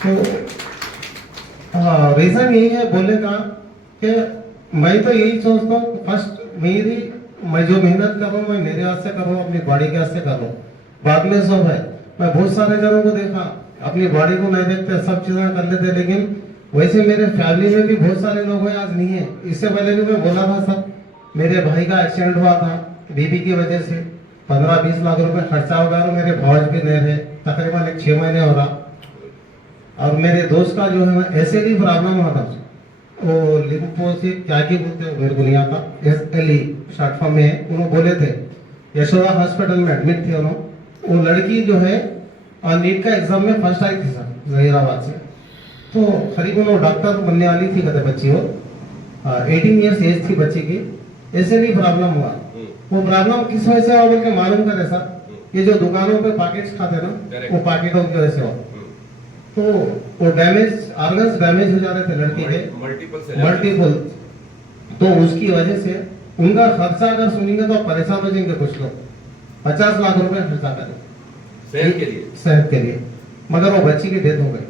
तो हाँ, रीज़न यही है बोलने का कि मैं तो यही सोचता हूँ फर्स्ट मैं जो मेहनत कर रहा हूँ मैं मेरे हाथ से कर रहा हूँ, अपनी बॉडी के हाथ से कर रहा हूँ। बाद में सब है। मैं बहुत सारे जनों को देखा अपनी बॉडी को नहीं देखते, सब चीज़ें कर लेते, लेकिन वैसे मेरे फैमिली में भी बहुत सारे लोग हैं, आज नहीं है। इससे पहले भी मैं बोला था सर, मेरे भाई का एक्सीडेंट हुआ था बीबी की वजह से। 15-20 लाख रुपए खर्चा हो गया और मेरे भाज भी नहीं रहे, तकरीबन 6 महीने हो रहा। और मेरे दोस्त का जो है ना एसिडी प्रॉब्लम हुआ था, वो लिम्फोसिस क्या की बोलते हैं मेरे को नहीं आता, SLE शॉर्ट फॉर्म में। उन्होंने बोले थे यशोदा हॉस्पिटल में एडमिट थे उन्होंने। वो लड़की जो है और नीट का एग्जाम में फर्स्ट आई थी सर जहीराबाद से। तो करीब वो डॉक्टर बनने वाली थी कहते बच्ची, वो 18 ईयर्स एज थी बच्ची की। SLE प्रॉब्लम हुआ। वो प्रॉब्लम किस वजह से हुआ बोल के मालूम करे सर, ये जो दुकानों पे पैकेट्स खाते ना, वो पैकेटों की वजह से हुआ। तो वो ऑर्गन्स डैमेज हो जा रहे थे लड़की के, मल्टीपल। तो उसकी वजह से उनका खर्चा अगर सुनेंगे तो परेशान हो जाएंगे कुछ लोग। 50 लाख रुपए खर्चा करें सेहत के लिए, मगर वो बच्ची की डेथ हो गई।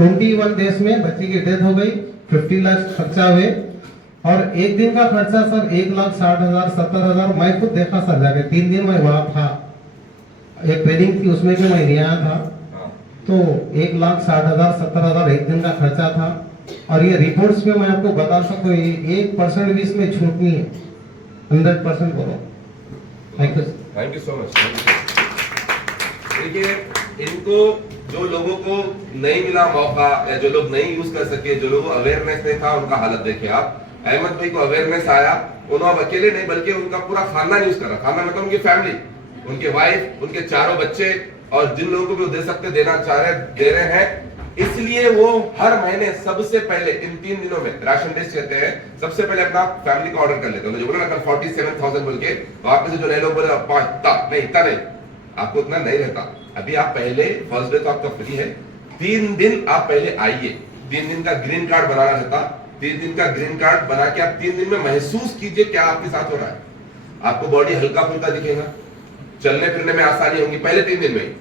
21 डेज में बच्ची की डेथ हो गई। 50 लाख खर्चा हुए और एक दिन का खर्चा सर 1,60,000 70,000। मैं खुद देखा सर जाके, 3 दिन मैं वहां था, एक ट्रेनिंग थी उसमें भी मैं नहीं आया था। तो 1,60,000 70,000 एक दिन का खर्चा था। और ये रिपोर्ट्स में मैं आपको बता सकता हूँ 1% भी इसमें छूट नहीं है, 100% बोलो। Thank you so much. देखिए इनको जो लोगों को नहीं मिला मौका या जो लोग नहीं यूज कर सके, जो लोगों को अवेयरनेस नहीं था, उनका हालत देखिए आप। अहमद भाई को अवेयरनेस आया, उन्होंने अकेले नहीं बल्कि उनका पूरा खानदान यूज करा। खानदान मतलब उनकी फैमिली, उनके वाइफ, उनके चारों बच्चे, और जिन लोगों को भी वो दे सकते देना चाह रहे दे रहे हैं। इसलिए वो हर महीने सबसे पहले इन 3 दिनों में राशन लिस्ट कहते हैं, सबसे पहले अपना फैमिली का ऑर्डर कर लेते हैं। जो बोला ना कल 47,000 बोल के, तो आप में से जो नए लोग बोले इतना नहीं, आपको उतना नहीं रहता। अभी आप पहले फर्स्ट डे तो आपका फ्री है, 3 दिन आप पहले आइए। 3 दिन का ग्रीन कार्ड बनाना रहता, 3 दिन का ग्रीन कार्ड बना के आप 3 दिन में महसूस कीजिए क्या आपके साथ हो रहा है। आपको बॉडी हल्का फुल्का दिखेगा, चलने फिरने में आसानी होगी पहले 3 दिन में।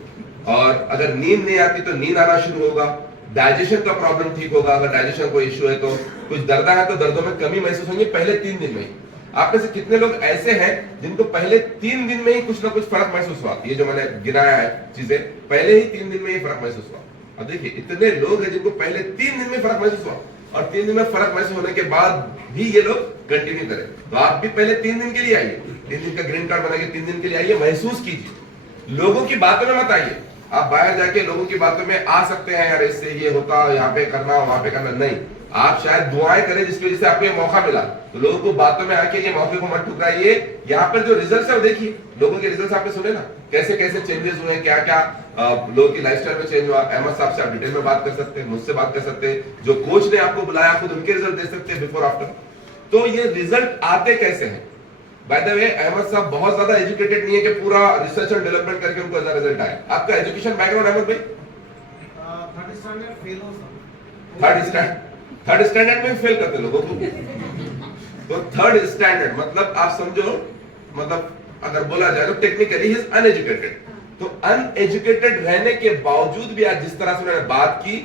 और अगर नींद नहीं आती तो नींद आना शुरू होगा, डाइजेशन का प्रॉब्लम ठीक होगा। अगर डाइजेशन को इश्यू है तो कुछ दर्द है तो दर्दों में कमी महसूस होगी पहले 3 दिन में ही। आप में से कितने लोग ऐसे हैं जिनको पहले 3 दिन में ही कुछ ना कुछ फर्क महसूस हुआ? ये जो मैंने गिनाया है चीजें, पहले ही 3 दिन में ही फर्क महसूस हुआ। अब देखिए इतने लोग हैं जिनको पहले 3 दिन में फर्क महसूस हुआ, और 3 दिन में फर्क महसूस होने के बाद भी ये लोग कंटिन्यू करें। तो आप भी पहले 3 दिन के लिए आइए, 3 दिन का ग्रीन कार्ड बना के 3 दिन के लिए आइए, महसूस कीजिए। लोगों की बातों में मत आइए। आप बाहर जाके लोगों की बातों में आ सकते हैं, यार इससे ये होता, यहाँ पे करना वहां पे करना, नहीं। आप शायद दुआएं करें जिसकी वजह से आपको ये मौका मिला, तो लोगों को बातों में आके ये मौके को मत ठुकराइए। यहाँ पर जो रिजल्ट है वो देखिए, लोगों के रिजल्ट आपने सुने ना, कैसे कैसे चेंजेस हुए, क्या क्या लोगों की लाइफस्टाइल में चेंज हुआ। अहमद साहब से आप डिटेल में बात कर सकते हैं, मुझसे बात कर सकते हैं, जो कोच ने आपको बुलाया खुद उनके रिजल्ट दे सकते हैं बिफोर आफ्टर। तो ये रिजल्ट आते कैसे हैं? बाय द वे अहमद साहब बहुत ज्यादा एजुकेटेड नहीं है कि पूरा रिसर्च और डेवलपमेंट करके उनको ऐसा रिजल्ट आए। आपका एजुकेशन बैकग्राउंड अहमद भाई? थर्ड स्टैंडर्ड में फेल करते लोगों को। तो थर्ड स्टैंडर्ड मतलब आप समझो, मतलब अगर बोला जाए तो टेक्निकली ही इज अनएजुकेटेड। तो अनएजुकेटेड रहने के बावजूद भी आज जिस तरह से उन्होंने बात की,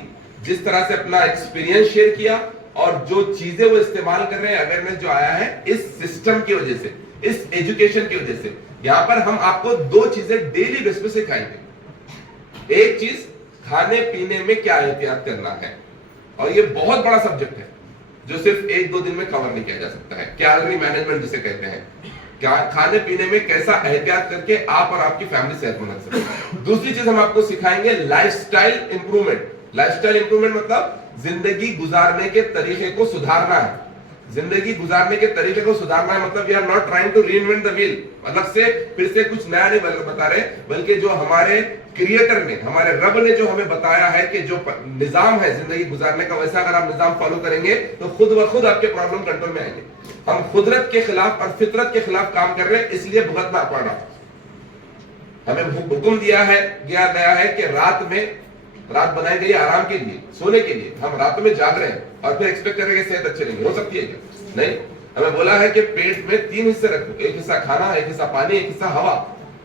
जिस तरह से अपना एक्सपीरियंस शेयर किया, और जो चीजें वो इस्तेमाल कर रहे हैं, अवेयरनेस जो आया है इस सिस्टम की वजह से, इस एजुकेशन की वजह से। यहां पर हम आपको 2 चीजें डेली बेस पे सिखाएंगे। एक चीज, खाने पीने में क्या एहतियात करना है, और ये बहुत बड़ा सब्जेक्ट है जो सिर्फ 1-2 दिन में कवर नहीं किया जा सकता है। कैलोरी मैनेजमेंट जिसे कहते हैं, क्या खाने पीने में कैसा एहतियात करके आप और आपकी फैमिली सेहतमंद रख सकते हैं। दूसरी चीज हम आपको सिखाएंगे लाइफस्टाइल इंप्रूवमेंट। लाइफस्टाइल इंप्रूवमेंट मतलब जिंदगी गुजारने के तरीके को सुधारना है। जिंदगी गुजारने के तरीके को सुधारना है मतलब we are not trying to reinvent the wheel, मतलब से फिर से कुछ नया नहीं बता रहे, बल्कि जो हमारे क्रिएटर ने, हमारे रब ने जो हमें बताया है कि जो निजाम है जिंदगी गुजारने का, वैसा अगर आप निजाम फॉलो करेंगे तो खुद व खुद आपके प्रॉब्लम कंट्रोल में आएंगे। हम कुदरत के खिलाफ और फितरत के खिलाफ काम कर रहे हैं, इसलिए भुगतना पड़ रहा। हमें हुक्म दिया गया है कि रात बनाई गई आराम के लिए, सोने के लिए। हम रात में जाग रहे हैं और फिर एक्सपेक्ट कर रहे हैं सेहत अच्छी रहेगी, हो सकती है क्या? नहीं। हमें बोला है कि पेट में 3 हिस्से रखो, एक हिस्सा खाना, एक हिस्सा पानी, एक हिस्सा हवा।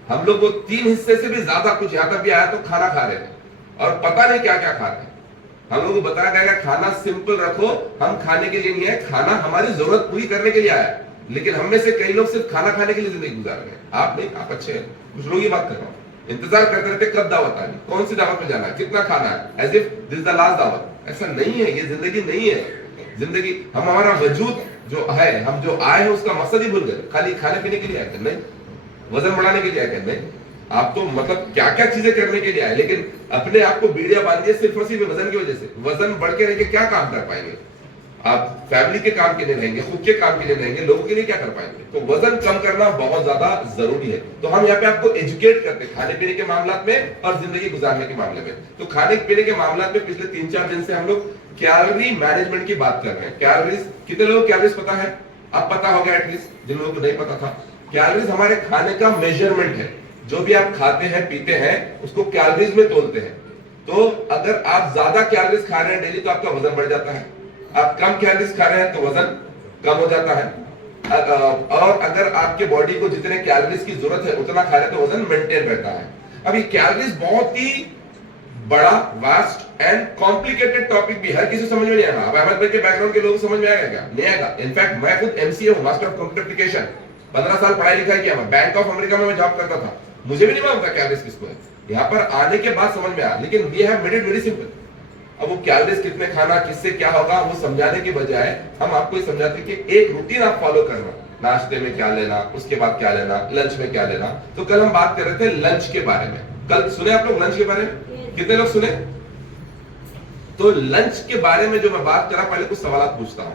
हम लोग वो 3 हिस्से से भी ज्यादा कुछ यहाँ तक भी आया तो खाना खा रहे थे और पता नहीं क्या क्या खा रहे हैं। हम लोगों को बताया गया खाना सिंपल रखो, हम खाने के लिए नहीं है, खाना हमारी जरूरत पूरी करने के लिए आया। लेकिन हम में से कई लोग सिर्फ खाना खाने के लिए जिंदगी गुजार रहे हैं। आप नहीं, आप अच्छे हैं, कुछ लोग ये बात कर रहा हूं, इंतजार करते रहते कब दावत आनी, कौन सी दावत में जाना है, कितना खाना है, as if this the last दावत। ऐसा नहीं है, ये जिंदगी नहीं है। जिंदगी, हम हमारा वजूद जो है, हम जो आए हैं उसका मकसद ही भूल गए। खाली खाने पीने के लिए आए थे? नहीं। वजन बढ़ाने के लिए आए थे? नहीं। आप तो मतलब क्या क्या चीजें करने के लिए आए, लेकिन अपने आप को बीड़िया बांधिए सिर्फ और सिर्फ वजन की वजह से। वजन बढ़ के रह के क्या काम कर पाएंगे आप? फैमिली के काम के लिए रहेंगे, खुद के काम के लिए रहेंगे, लोगों के लिए क्या कर पाएंगे? तो वजन कम करना बहुत ज्यादा जरूरी है। तो हम यहाँ पे आपको एजुकेट करते हैं खाने पीने के मामला में और जिंदगी गुजारने के मामले में। तो खाने पीने के मामला में पिछले 3-4 दिन से हम लोग कैलोरी मैनेजमेंट की बात कर रहे हैं। कैलोरीज, कितने लोगों को कैलोरीज पता है? अब पता होगा एटलीस्ट, जिन लोगों को नहीं पता था। कैलोरीज हमारे खाने का मेजरमेंट है। जो भी आप खाते हैं पीते हैं उसको कैलोरीज में तोलते हैं। तो अगर आप ज्यादा कैलोरीज खा रहे हैं डेली तो आपका वजन बढ़ जाता है, आप कम कैलोरीज खा रहे हैं तो वजन कम हो जाता है। और अगर आपके बॉडी को जितने कैलोरीज की जरूरत है उतना खा रहे हैं तो वजन मेंटेन रहता है। अब ये कैलोरीज बहुत ही बड़ा, वास्ट एंड कॉम्प्लिकेटेड टॉपिक भी, हर किसी समझ में नहीं आएगा। अब अहमद भाई के बैकग्राउंड के लोग समझ में आएगा क्या? नहीं आएगा। इनफैक्ट मैं खुद एमसीए हूं, मास्टर ऑफ कंप्यूटर एप्लीकेशन, 15 साल पढ़ाई लिखाई किया। मैं बैंक ऑफ अमेरिका में मैं जॉब करता था, मुझे भी नहीं मालूम था कैलोरीज किसको है। यहाँ पर आने के बाद समझ में आया, लेकिन we have made it very simple. अब वो कैलोरीज कितने खाना, किससे क्या होगा, वो समझाने के बजाय हम आपको ये समझाते हैं कि एक रूटीन आप फॉलो करना, नाश्ते में क्या लेना, उसके बाद क्या लेना, लंच में क्या लेना। तो कल हम बात कर रहे थे लंच के बारे में। कल सुने आप लोग लंच के बारे में? कितने लोग सुने? तो लंच के बारे में जो मैं बात करा, पहले कुछ सवाल पूछता हूं।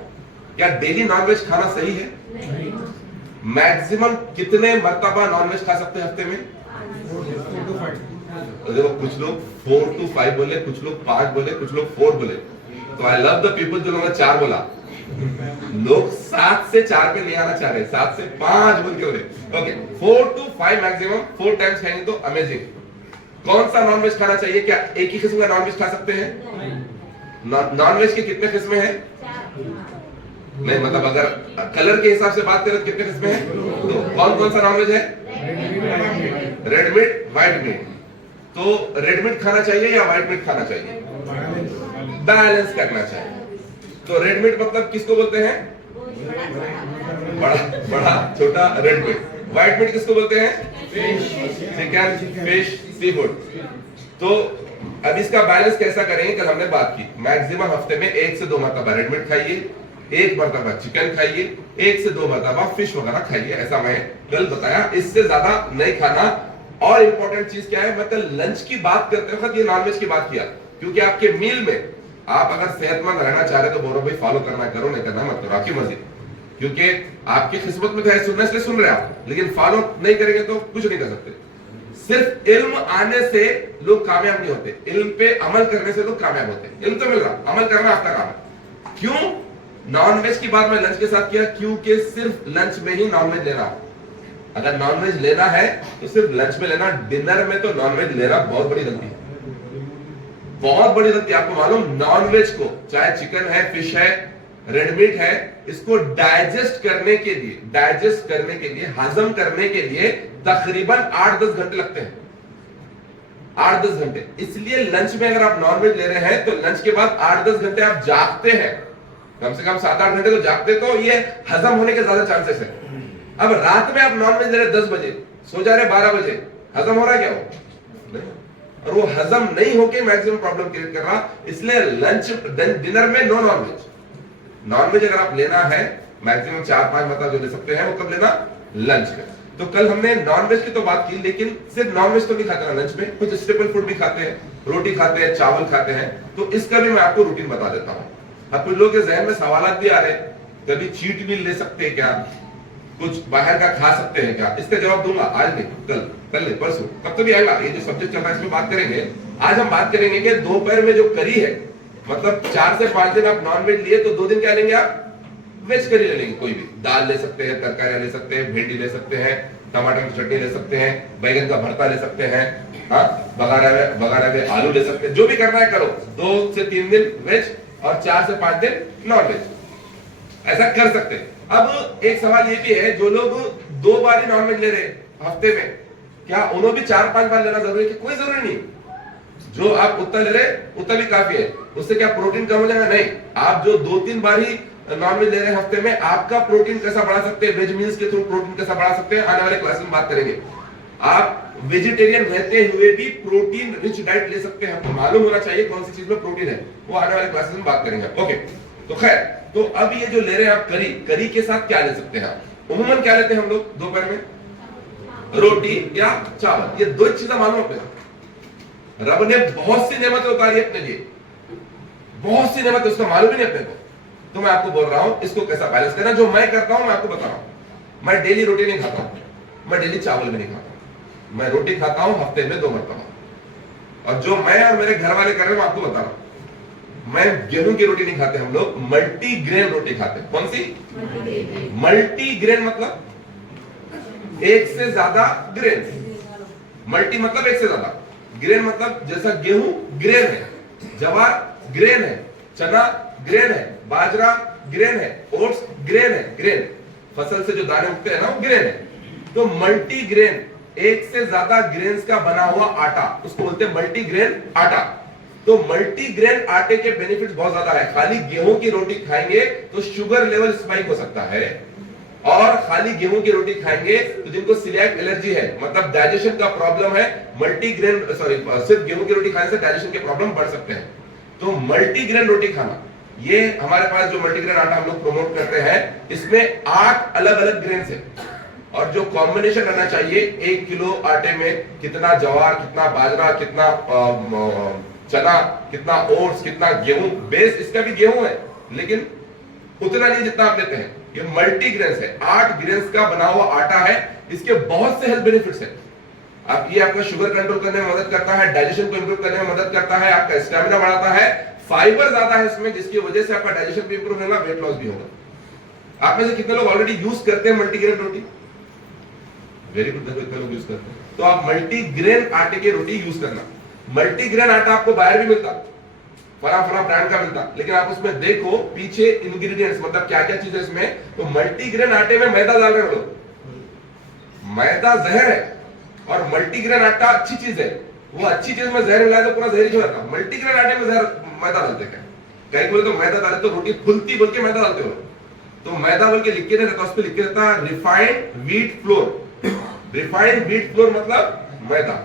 क्या डेली नॉनवेज खाना सही है? नहीं। मैक्सिमम कितने मर्तबा नॉनवेज खा सकते हैं हफ्ते में? 4 to 5। देखो कुछ लोग 4 to 5 बोले, कुछ लोग 5 बोले, कुछ लोग 4 बोले। तो आई लव द पीपल जो लोगों ने 4 बोला। लोग 7 से 4 पे ले आना चाह रहे, 7 से 5 बोल के बोले। ओके, 4 to 5 मैक्सिमम, 4 टाइम्स खाएंगे तो अमेजिंग। कौन सा नॉनवेज खाना चाहिए? क्या एक ही किस्म का नॉनवेज खा सकते हैं? नॉनवेज के कितने किस्में हैं? नहीं, मतलब अगर कलर के हिसाब से बात करें तो कितने किस्में हैं? तो कौन कौन सा नॉनवेज है? Red meat, white meat. तो रेड मीट खाना चाहिए या व्हाइट मीट खाना चाहिए? बैलेंस करना चाहिए। तो रेड मीट मतलब किसको बोलते हैं? बड़ा छोटा रेड मीट। व्हाइट मीट किसको बोलते हैं? Chicken, fish, sea food. तो अब इसका बैलेंस कैसा करेंगे? कल हमने बात की, मैक्सिमम हफ्ते में 1 से 2 मरतबा रेड मीट खाइए, 1 मरतबा चिकन खाइए, 1 से 2 मरतबा फिश वगैरह खाइए, ऐसा मैं कल बताया। इससे ज्यादा नहीं खाना। और इंपॉर्टेंट चीज क्या है, मतलब लंच की बात करते वक्त ये नॉनवेज की बात किया, क्योंकि आपके मील में आप अगर सेहतमंद रहना चाह रहे तो बोलो भाई फॉलो करना करो, नहीं करना मत करो, आपकी मर्जी। क्योंकि आपकी किस्मत में है सुनने से सुन रहे आप, लेकिन फॉलो नहीं करेंगे तो कुछ नहीं कर सकते। सिर्फ इल्म आने से लोग कामयाब नहीं होते, इल्म पे अमल करने से लोग कामयाब होते हैं। इल्म तो मिल रहा, अमल करना आपका काम है। क्यों नॉनवेज की बात मैं लंच के साथ किया? क्योंकि सिर्फ लंच में ही नॉनवेज लेना। अगर नॉनवेज लेना है तो सिर्फ लंच में लेना, डिनर में तो नॉनवेज लेना बहुत बड़ी गलती है, बहुत बड़ी गलती। आपको मालूम, नॉनवेज को चाहे चिकन है, फिश है, रेड मीट है, इसको डाइजेस्ट करने के लिए, हजम करने के लिए तकरीबन 8-10 घंटे लगते हैं, 8-10 घंटे। इसलिए लंच में अगर आप नॉनवेज ले रहे हैं तो लंच के बाद 8-10 घंटे आप जागते हैं, कम से कम 7-8 घंटे तो जागते, तो ये हजम होने के ज्यादा चांसेस है। अब रात में आप नॉनवेज ले रहे 10 बजे, सो जा रहे 12 बजे, हजम हो रहा है क्या? वो नहीं। और वो हजम नहीं होके मैक्सिमम प्रॉब्लम क्रिएट कर रहा। इसलिए लंच डिनर में नो नॉनवेज। नॉनवेज अगर आप लेना है मैक्सिमम 4-5 मतलब जो ले सकते हैं, वो कब लेना? लंच में। तो कल हमने नॉनवेज की तो बात की, लेकिन सिर्फ नॉनवेज तो नहीं खाते ना लंच में, कुछ स्टेपल फूड भी खाते हैं, रोटी खाते हैं, चावल खाते हैं। तो इसका भी मैं आपको रूटीन बता देता हूं। अब कुछ लोगों के जहन में सवाल भी आ रहे, कभी चीट मील ले सकते हैं क्या? कुछ बाहर का खा सकते हैं क्या? इसका जवाब दूंगा आज नहीं, कल नहीं, परसों, कब तो भी आएगा। ये जो सब्जेक्ट चल रहा है इसमें बात करेंगे। आज हम बात करेंगे कि दोपहर में जो करी है, मतलब 4 से 5 दिन आप नॉनवेज लिए तो 2 दिन क्या लेंगे आप? वेज करी ले लेंगे। कोई भी दाल ले सकते हैं, तरकारियां ले सकते हैं, भिंडी ले सकते हैं, टमाटर की चटनी ले सकते हैं, बैगन का भरता ले सकते हैं, हाँ, बघारा में आलू ले सकते हैं। जो भी करना है करो। 2 से 3 दिन वेज और 4 से 5 दिन नॉनवेज, ऐसा कर सकते हैं। अब एक सवाल ये भी है, जो लोग 2 बार ही नॉनवेज ले रहे हफ्ते में, क्या उन्होंने भी 4-5 बार लेना जरूरी है? कोई जरूरी नहीं। जो आप उतना ले रहे उतना भी काफी है। उससे क्या प्रोटीन कम हो जाएगा? नहीं। आप जो 2-3 बार ही नॉनवेज ले रहे हैं हफ्ते में, आपका प्रोटीन कैसा बढ़ा सकते हैं, वेज मील्स के थ्रू प्रोटीन कैसा बढ़ा सकते हैं, आने वाले क्लास में बात करेंगे। आप वेजिटेरियन रहते हुए भी प्रोटीन रिच डाइट ले सकते हैं। आपको मालूम होना चाहिए कौन सी चीज में प्रोटीन है, वो आने वाले क्लासेस में बात करेंगे। ओके, तो खैर, तो अब ये जो ले रहे हैं आप करी के साथ क्या ले सकते हैं? उम्मन क्या लेते हैं हम लोग दोपहर में? रोटी या चावल। ये 2 चीजें मालूम है। रब ने बहुत सी नेमतें उतारी अपने लिए, बहुत सी नेमतें, उसका मालूम ही नहीं अपने को। तो मैं आपको बोल रहा हूं इसको कैसा बैलेंस करना। जो मैं करता हूं मैं आपको बता रहा हूं। मैं डेली रोटी नहीं खाता हूं, मैं डेली चावल भी नहीं खाता। मैं रोटी खाता हूं हफ्ते में 2 मरतबा। और जो मैं और मेरे घर वाले कर रहे हैं मैं आपको बता रहा हूं। मैं गेहूं की रोटी नहीं खाते, हम लोग मल्टीग्रेन रोटी खाते हैं। कौन सी? मल्टीग्रेन मतलब 1 से ज्यादा ग्रेन। मल्टी मतलब 1 से ज्यादा, ग्रेन मतलब जैसा गेहूं ग्रेन है, जवार ग्रेन है, चना ग्रेन है, बाजरा ग्रेन है, ओट्स ग्रेन है। ग्रेन फसल से जो दाने उगते हैं ना, वो ग्रेन है। तो मल्टीग्रेन 1 से ज्यादा ग्रेन्स का बना हुआ आटा, उसको बोलते हैं मल्टीग्रेन आटा। तो मल्टीग्रेन आटे के बेनिफिट्स बहुत ज्यादा है। खाली गेहूं की रोटी खाएंगे तो शुगर लेवल स्पाइक हो सकता है, और खाली गेहूं की रोटी खाएंगे तो जिनको सिलियाक एलर्जी है, मतलब डाइजेशन का प्रॉब्लम है, मल्टीग्रेन सिर्फ गेहूं की रोटी खाने से डाइजेशन के प्रॉब्लम बढ़ सकते हैं। तो मल्टीग्रेन रोटी खाना, ये हमारे पास जो मल्टीग्रेन आटा हम लोग प्रमोट करते हैं, इसमें 8 अलग अलग ग्रेन्स है। और जो कॉम्बिनेशन रहना चाहिए 1 किलो आटे में कितना ज्वार, कितना बाजरा, कितना चना, कितना ओट्स, कितना गेहूं। बेस इसका भी गेहूं है लेकिन उतना नहीं जितना आप लेते हैं। ये मल्टीग्रेन्स है, 8 ग्रेन्स का बना हुआ आटा है। इसके बहुत से हेल्थ बेनिफिट्स हैं। आप ये आपका शुगर कंट्रोल करने में मदद करता है, डाइजेशन को इंप्रूव करने में मदद करता है, आपका स्टैमिना बढ़ाता है, फाइबर ज्यादा है इसमें जिसकी वजह से आपका डाइजेशन भी इंप्रूव होगा, वेट लॉस भी होगा। आप में से कितने लोग ऑलरेडी यूज करते हैं मल्टीग्रेन रोटी? वेरी गुड, देखो इतने लोग यूज करते हैं। तो आप मल्टीग्रेन आटे की रोटी यूज करना। मल्टीग्रेन आटा आपको बाहर भी मिलता, फला ब्रांड का मिलता, लेकिन आप उसमें देखो पीछे इंग्रेडिएंट्स, मतलब क्या क्या चीज है इसमें। तो मल्टीग्रेन आटे में मैदा डाल रहे हो लोग, मैदा जहर है और मल्टीग्रेन आटा अच्छी चीज है। वो अच्छी चीज में जहर मिलाए तो पूरा जहर क्यों रहता? मल्टीग्रेन आटे में जहर मैदा डालते क्या? कहीं बोले तो मैदा डाले तो रोटी फुलती बोल के मैदा डालते हो। तो मैदा बोल के लिख के नहीं रहता, उस पर लिख के रहता refined wheat flour. Refined wheat flour मतलब मैदा,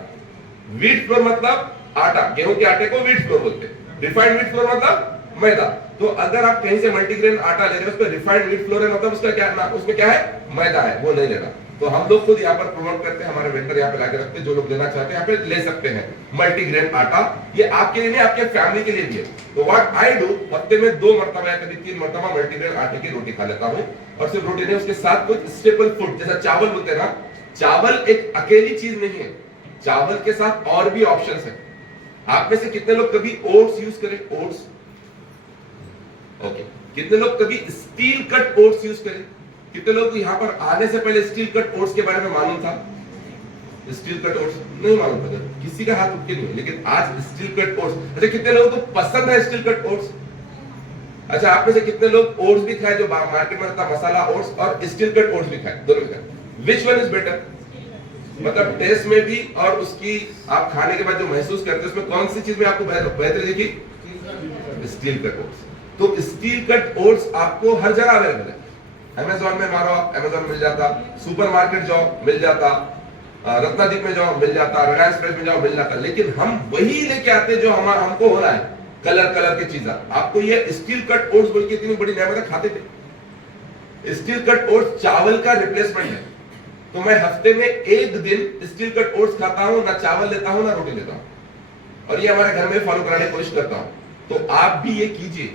व्हीट फ्लोर मतलब आटा, गेहूं के आटे को व्हीट फ्लोर बोलते हैं। रिफाइंड व्हीट फ्लोर मतलब मैदा। तो अगर आप कहीं से मल्टीग्रेन आटा ले रहे हो उस पर रिफाइंड व्हीट फ्लोर है, मतलब उसका क्या नाम, उसमें क्या है? मैदा है, वो नहीं लेना। तो हम लोग खुद यहाँ पर प्रमोट करते हैं, हमारे वेंडर यहाँ पे लाके रखते हैं, जो लोग लेना चाहते हैं यहाँ पे ले सकते हैं मल्टीग्रेन आटा। ये आपके लिए नहीं, आपके फैमिली के लिए भी है। तो व्हाट आई डू, हफ्ते में 2 मरतबा या कभी 3 मरतबा मल्टीग्रेन आटे की रोटी खा लेता हूँ। और सिर्फ रोटी नहीं, उसके साथ कुछ स्टेपल फूड जैसा चावल बोलते हैं ना, चावल एक अकेली चीज नहीं है, चावल के साथ और भी ऑप्शंस है। आप में से कितने लोग कभी ओट्स यूज करें? Oats, okay. कितने लोग कभी स्टील कट ओट्स यूज करें? कितने लोग यहाँ पर आने से पहले स्टील कट ओट्स के बारे में मालूम था? स्टील कट ओट्स नहीं मालूम था, किसी का हाथ उठ के नहीं, लेकिन आज स्टील कट ओट्स। अच्छा, कितने लोगों को पसंद है स्टील कट ओट्स? अच्छा, आप में से कितने लोग ओट्स भी खाए जो मार्केट में रहता मसाला ओट्स, और स्टील कट ओट्स भी खाए? दोनों भी खाए। Which one is better? मतलब टेस्ट में भी और उसकी आप खाने के बाद जो महसूस करते हैं उसमें कौन सी चीज में आपको बेहतर लगी? Steel cut oats. तो स्टील कट ओट्स आपको हर जगह अवेलेबल है। अमेज़न में मारो, अमेज़न मिल जाता, सुपरमार्केट जाओ मिल जाता, रत्नादीप में जाओ मिल जाता, रिलायंस फ्रेश में जाओ मिल जाता। लेकिन हम वही लेके आते जो हमको हो रहा है, कलर के चीजें। आपको ये स्टील कट ओट्स बोल के इतनी बड़ी नेमत खाते थे। स्टील कट ओट्स चावल का रिप्लेसमेंट है। तो मैं हफ्ते में 1 दिन स्टील कट ओट्स खाता हूं, ना चावल लेता हूं ना रोटी लेता हूं, और ये हमारे घर में फॉलो कराने की कोशिश करता हूं। तो आप भी ये कीजिए।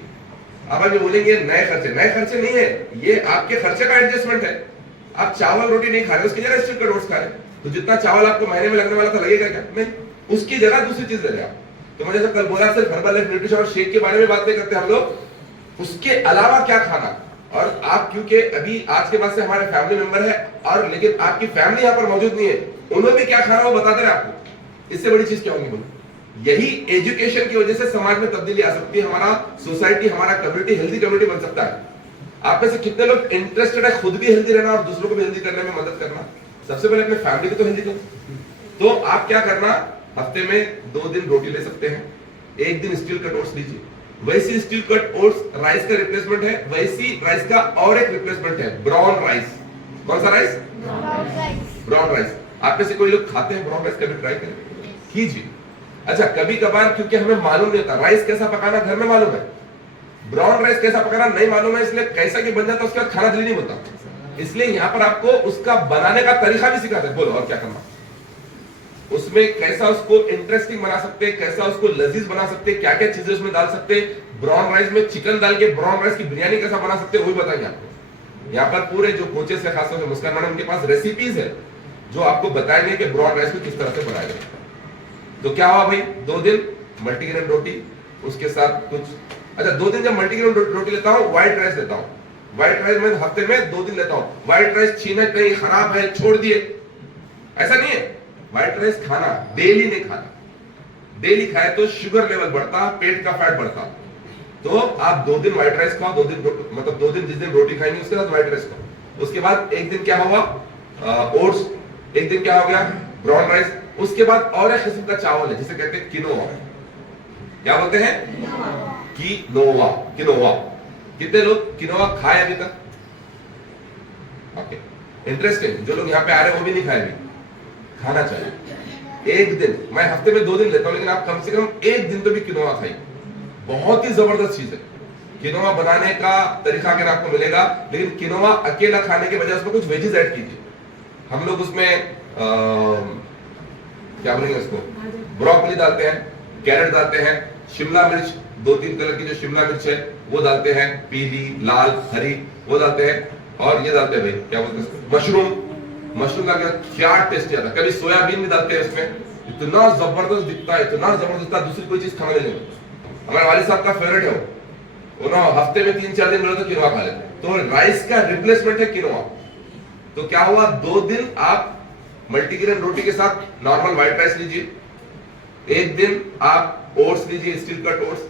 अब आप बोलेंगे नए खर्चे नहीं है, ये आपके खर्चे का एडजस्टमेंट है। आप चावल रोटी नहीं खा रहे, उसकी जगह स्टील कट ओट्स खा रहे, तो जितना चावल आपको महीने में लगने वाला था लगेगा क्या? नहीं, उसकी जगह दूसरी चीज ले रहे आप। तो मैं जैसे कल बोला, सिर्फ हर्बल लाइफ न्यूट्रिशन और शेक के बारे में बात नहीं करते हम लोग, उसके अलावा क्या खाना। और आप क्योंकि अभी आज के बाद से हमारे फैमिली मेंबर है, और लेकिन आपकी फैमिली यहाँ पर मौजूद नहीं है, उन्हें भी क्या खाना वो बताते रहे आपको। इससे बड़ी चीज क्या होगी बोलो? यही एजुकेशन की वजह से समाज में तब्दीली आ सकती है। हमारा सोसाइटी, हमारा कम्युनिटी हेल्दी कम्युनिटी बन सकता है। आप में से कितने लोग इंटरेस्टेड है खुद भी हेल्दी रहना और दूसरों को भी हेल्दी करने में मदद करना? सबसे पहले अपने फैमिली को तो हेल्दी करो। तो आप क्या करना, हफ्ते में 2 दिन रोटी ले सकते हैं, 1 दिन स्टील कट ओट्स लीजिए। वैसी स्टील कट ओट्स राइस का रिप्लेसमेंट है, वैसी राइस का और एक रिप्लेसमेंट है, ब्राउन राइस। कौन सा राइस? Brown rice. आप में से कोई लोग खाते हैं ब्राउन राइस? कभी ट्राई करें, कीजिए। अच्छा, कभी कभार क्योंकि हमें मालूम नहीं होता राइस कैसा पकाना, घर में मालूम है, ब्राउन राइस कैसा पकाना नहीं मालूम है, इसलिए कैसा कि बन जाता उसके बाद खाना जल्दी नहीं होता। इसलिए यहाँ पर आपको उसका बनाने का तरीका भी सिखाते हैं। बोलो और क्या करना, उसमें कैसा उसको इंटरेस्टिंग बना सकते, कैसा उसको लजीज बना सकते, क्या क्या चीजें उसमें डाल सकते। ब्राउन राइस में चिकन डाल के ब्राउन राइस की बिरयानी कैसा बना सकते, वही बताएंगे आपको। यहाँ पर पूरे जो कोचेस है, खासतौर से मुस्कान मैडम, उनके पास रेसिपीज है जो आपको बताएंगे कि ब्राउन राइस को किस तरह से बनाया जाए। तो क्या हुआ भाई, 2 दिन मल्टीग्रेन रोटी, उसके साथ कुछ। अच्छा, 2 दिन जब मल्टीग्रेन रोटी लेता हूँ, व्हाइट राइस लेता हूँ। व्हाइट राइस मैं हफ्ते में 2 दिन लेता हूँ। व्हाइट राइस छीना नहीं, खराब है, छोड़ दिए, ऐसा नहीं है। व्हाइट राइस खाना, डेली नहीं खाना। डेली खाए तो शुगर लेवल बढ़ता, पेट का फैट बढ़ता। तो आप 2 दिन व्हाइट राइस खाओ, 2 दिन मतलब 2 दिन जिस दिन रोटी खाएंगे उसके साथ व्हाइट राइस खाओ। उसके बाद 1 दिन क्या हुआ, ओट्स। 1 दिन क्या हो गया, ब्राउन राइस। उसके बाद और एक किस्म का चावल है जिसे कहते हैं किनोवा। क्या बोलते हैं? किनोवा। कितने लोग किनोवा खाए अभी तक? Okay, interesting. जो लोग यहाँ पे आ रहे हैं वो भी नहीं खाए अभी, खाना चाहिए। 1 दिन, मैं हफ्ते में 2 दिन लेता हूँ, लेकिन आप कम से कम 1 दिन तो भी किनोवा खाइए। बहुत ही जबरदस्त चीज है। किनोवा बनाने का तरीका अगर आपको मिलेगा, लेकिन किनोवा अकेला खाने के बजाय उसमें कुछ वेजेस ऐड कीजिए। हम लोग उसमें क्या बोलेंगे उसको, ब्रोकली डालते हैं, कैरेट डालते हैं, शिमला मिर्च 2-3 कलर की जो शिमला मिर्च है वो डालते हैं, पीली, लाल, हरी वो डालते हैं, और ये डालते हैं भाई क्या बोलते हैं उसको, मशरूम डाल के क्या टेस्टी आता है। कभी सोयाबीन भी डालते हैं उसमें, इतना जबरदस्त दिखता है, इतना जबरदस्त दिखता है, दूसरी कोई चीज खाने नहीं मिलती। हमारे वालिद साहब का फेवरेट है वो ना, हफ्ते में 3-4 दिन मिले तो किनोआ खा लेते हैं। तो राइस का रिप्लेसमेंट है किनोआ। तो क्या हुआ, 2 दिन आप मल्टीग्रेन रोटी के साथ नॉर्मल व्हाइट राइस लीजिए, एक दिन आप ओट्स लीजिए, स्टील कट ओट्स,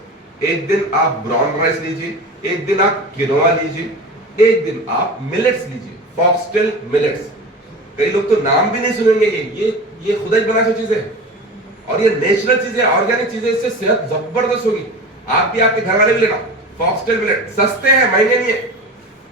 एक दिन आप ब्राउन राइस लीजिए, एक दिन आप किनोआ लीजिए, एक दिन आप मिलेट्स लीजिए, फॉक्सटेल मिलेट्स। कई लोग तो नाम भी नहीं सुनेंगे, ये खुदा ही बनाई हुई चीजें है, और ये नेचुरल चीजें, ऑर्गेनिक चीजें, इससे सेहत जबरदस्त होगी। आप भी, आपके घर वाले भी लेना फॉक्सटेल मिलेट, सस्ते हैं, महंगे नहीं है।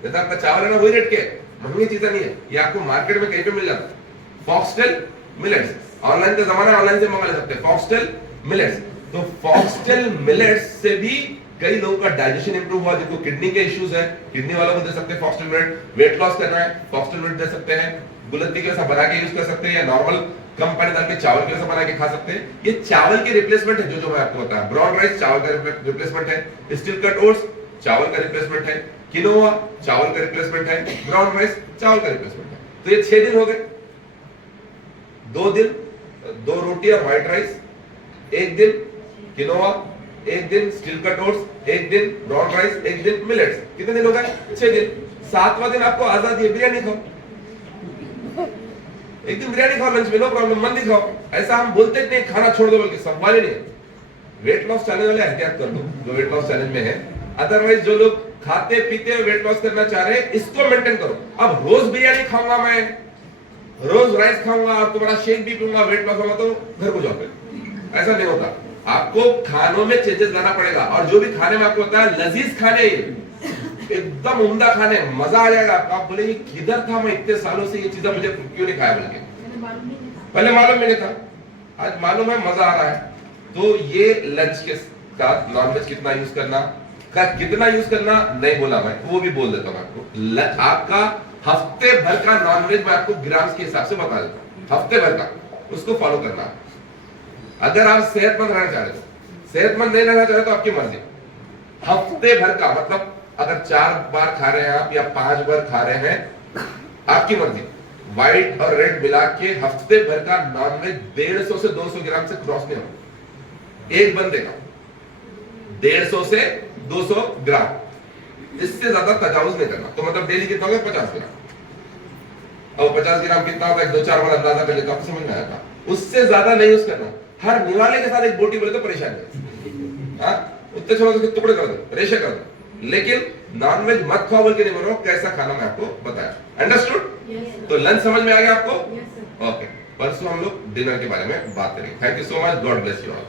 जैसा आपका चावल है ना वही रेट के, महंगी चीजें नहीं है, ये आपको मार्केट में कहीं पे मिल जाता है। फॉक्सटेल मिलेट्स, ऑनलाइन का जमाना है, ऑनलाइन से मंगा ले सकते हैं फॉक्सटेल मिलेट्स। तो फॉक्सटेल मिलेट्स से भी कई लोगों का डाइजेशन इंप्रूव हुआ, जिनको किडनी के इश्यूज है, किडनी वालों को दे सकते हैं फॉक्सटेल मिलेट। वेट लॉस करना है, फॉक्सटेल मिलेट दे सकते हैं, बुलंदी के जैसा बना के यूज कर सकते हैं, या नॉर्मल कम पानी डाल के चावल के जैसा बना के खा सकते हैं। ये चावल की रिप्लेसमेंट है, जो मैं आपको बताया। ब्राउन राइस चावल का रिप्लेसमेंट है, स्टील कट ओट्स चावल का रिप्लेसमेंट है, किनोआ चावल का रिप्लेसमेंट है, ब्राउन राइस चावल का रिप्लेसमेंट है। तो ये 6 दिन हो गए। 2 दिन 2 रोटी और व्हाइट राइस, एक दिन किनोआ, एक दिन स्टील कट ओट्स, एक दिन ब्राउन राइस, एक दिन मिलेट्स। कितने दिन हो गए? 6 दिन। 7वां दिन आपको आजादी है, बिरयानी खाओ, एक दिन बिरयानी खाओ लंच में, नो प्रॉब्लम, मन दिखाओ। ऐसा हम बोलते नहीं खाना छोड़ दो, बल्कि सवाल ही नहीं है। वेट लॉस चैलेंज वाले एहतियात कर लो, जो वेट लॉस चैलेंज में है। अदरवाइज जो लोग खाते पीते वेट लॉस करना चाह रहे हैं, इसको मेंटेन करो। अब रोज बिरयानी खाऊंगा मैं, रोज राइस खाऊंगा और तुम्हारा शेक भी पीऊंगा, वेट लॉस होगा, तो घर को जाओ फिर। ऐसा नहीं होता, आपको खानों में चेंजेस लाना पड़ेगा। और जो भी खाने में आपको होता है लजीज खाने, एकदम उम्दा खाने, मजा आ जाएगा आपको। आप बोलेंगे किधर था मैं इतने सालों से, ये चीजें मुझे क्यों नहीं खाया, बल्कि पहले मालूम नहीं था, आज मालूम है, मजा आ रहा है। तो ये लंच के साथ नॉनवेज कितना यूज करना, कितना यूज करना नहीं बोला मैं, वो भी बोल देता हूं आपको। आपका हफ्ते भर का नॉनवेज मैं आपको ग्राम्स के हिसाब से बता देता हूं, हफ्ते भर का, उसको फॉलो करना। अगर आप सेहतमंद रहना चाह रहे हो, सेहतमंद नहीं रहना चाह रहे तो आपकी मर्जी। हफ्ते भर का मतलब अगर 4 बार खा रहे हैं आप या 5 बार खा रहे हैं, आपकी मर्जी। व्हाइट और रेड मिला के हफ्ते भर का नॉनवेज 150 से 200 ग्राम से क्रॉस नहीं होगा एक बंदे का। 150 से 200 ग्राम, इससे ज्यादा तजावुज नहीं करना। तो मतलब डेली कितना होगा? 50 ग्राम। और 50 ग्राम कितना होगा? 2-4 बार अंदाजा कर लेता, आपको समझ में आएगा। उससे ज्यादा नहीं यूज करना। हर निवाले के साथ एक बोटी बोले तो परेशान है, उतने छोटे छोटे टुकड़े कर दो, रेशे कर दो, लेकिन नॉनवेज मत खाओ बोल के नहीं बोल रहा हूं, कैसा खाना मैं आपको बताया। अंडरस्टूड? तो लंच समझ में आ गया आपको? ओके, परसों हम लोग डिनर के बारे में बात करेंगे। Thank you so much, God bless you all.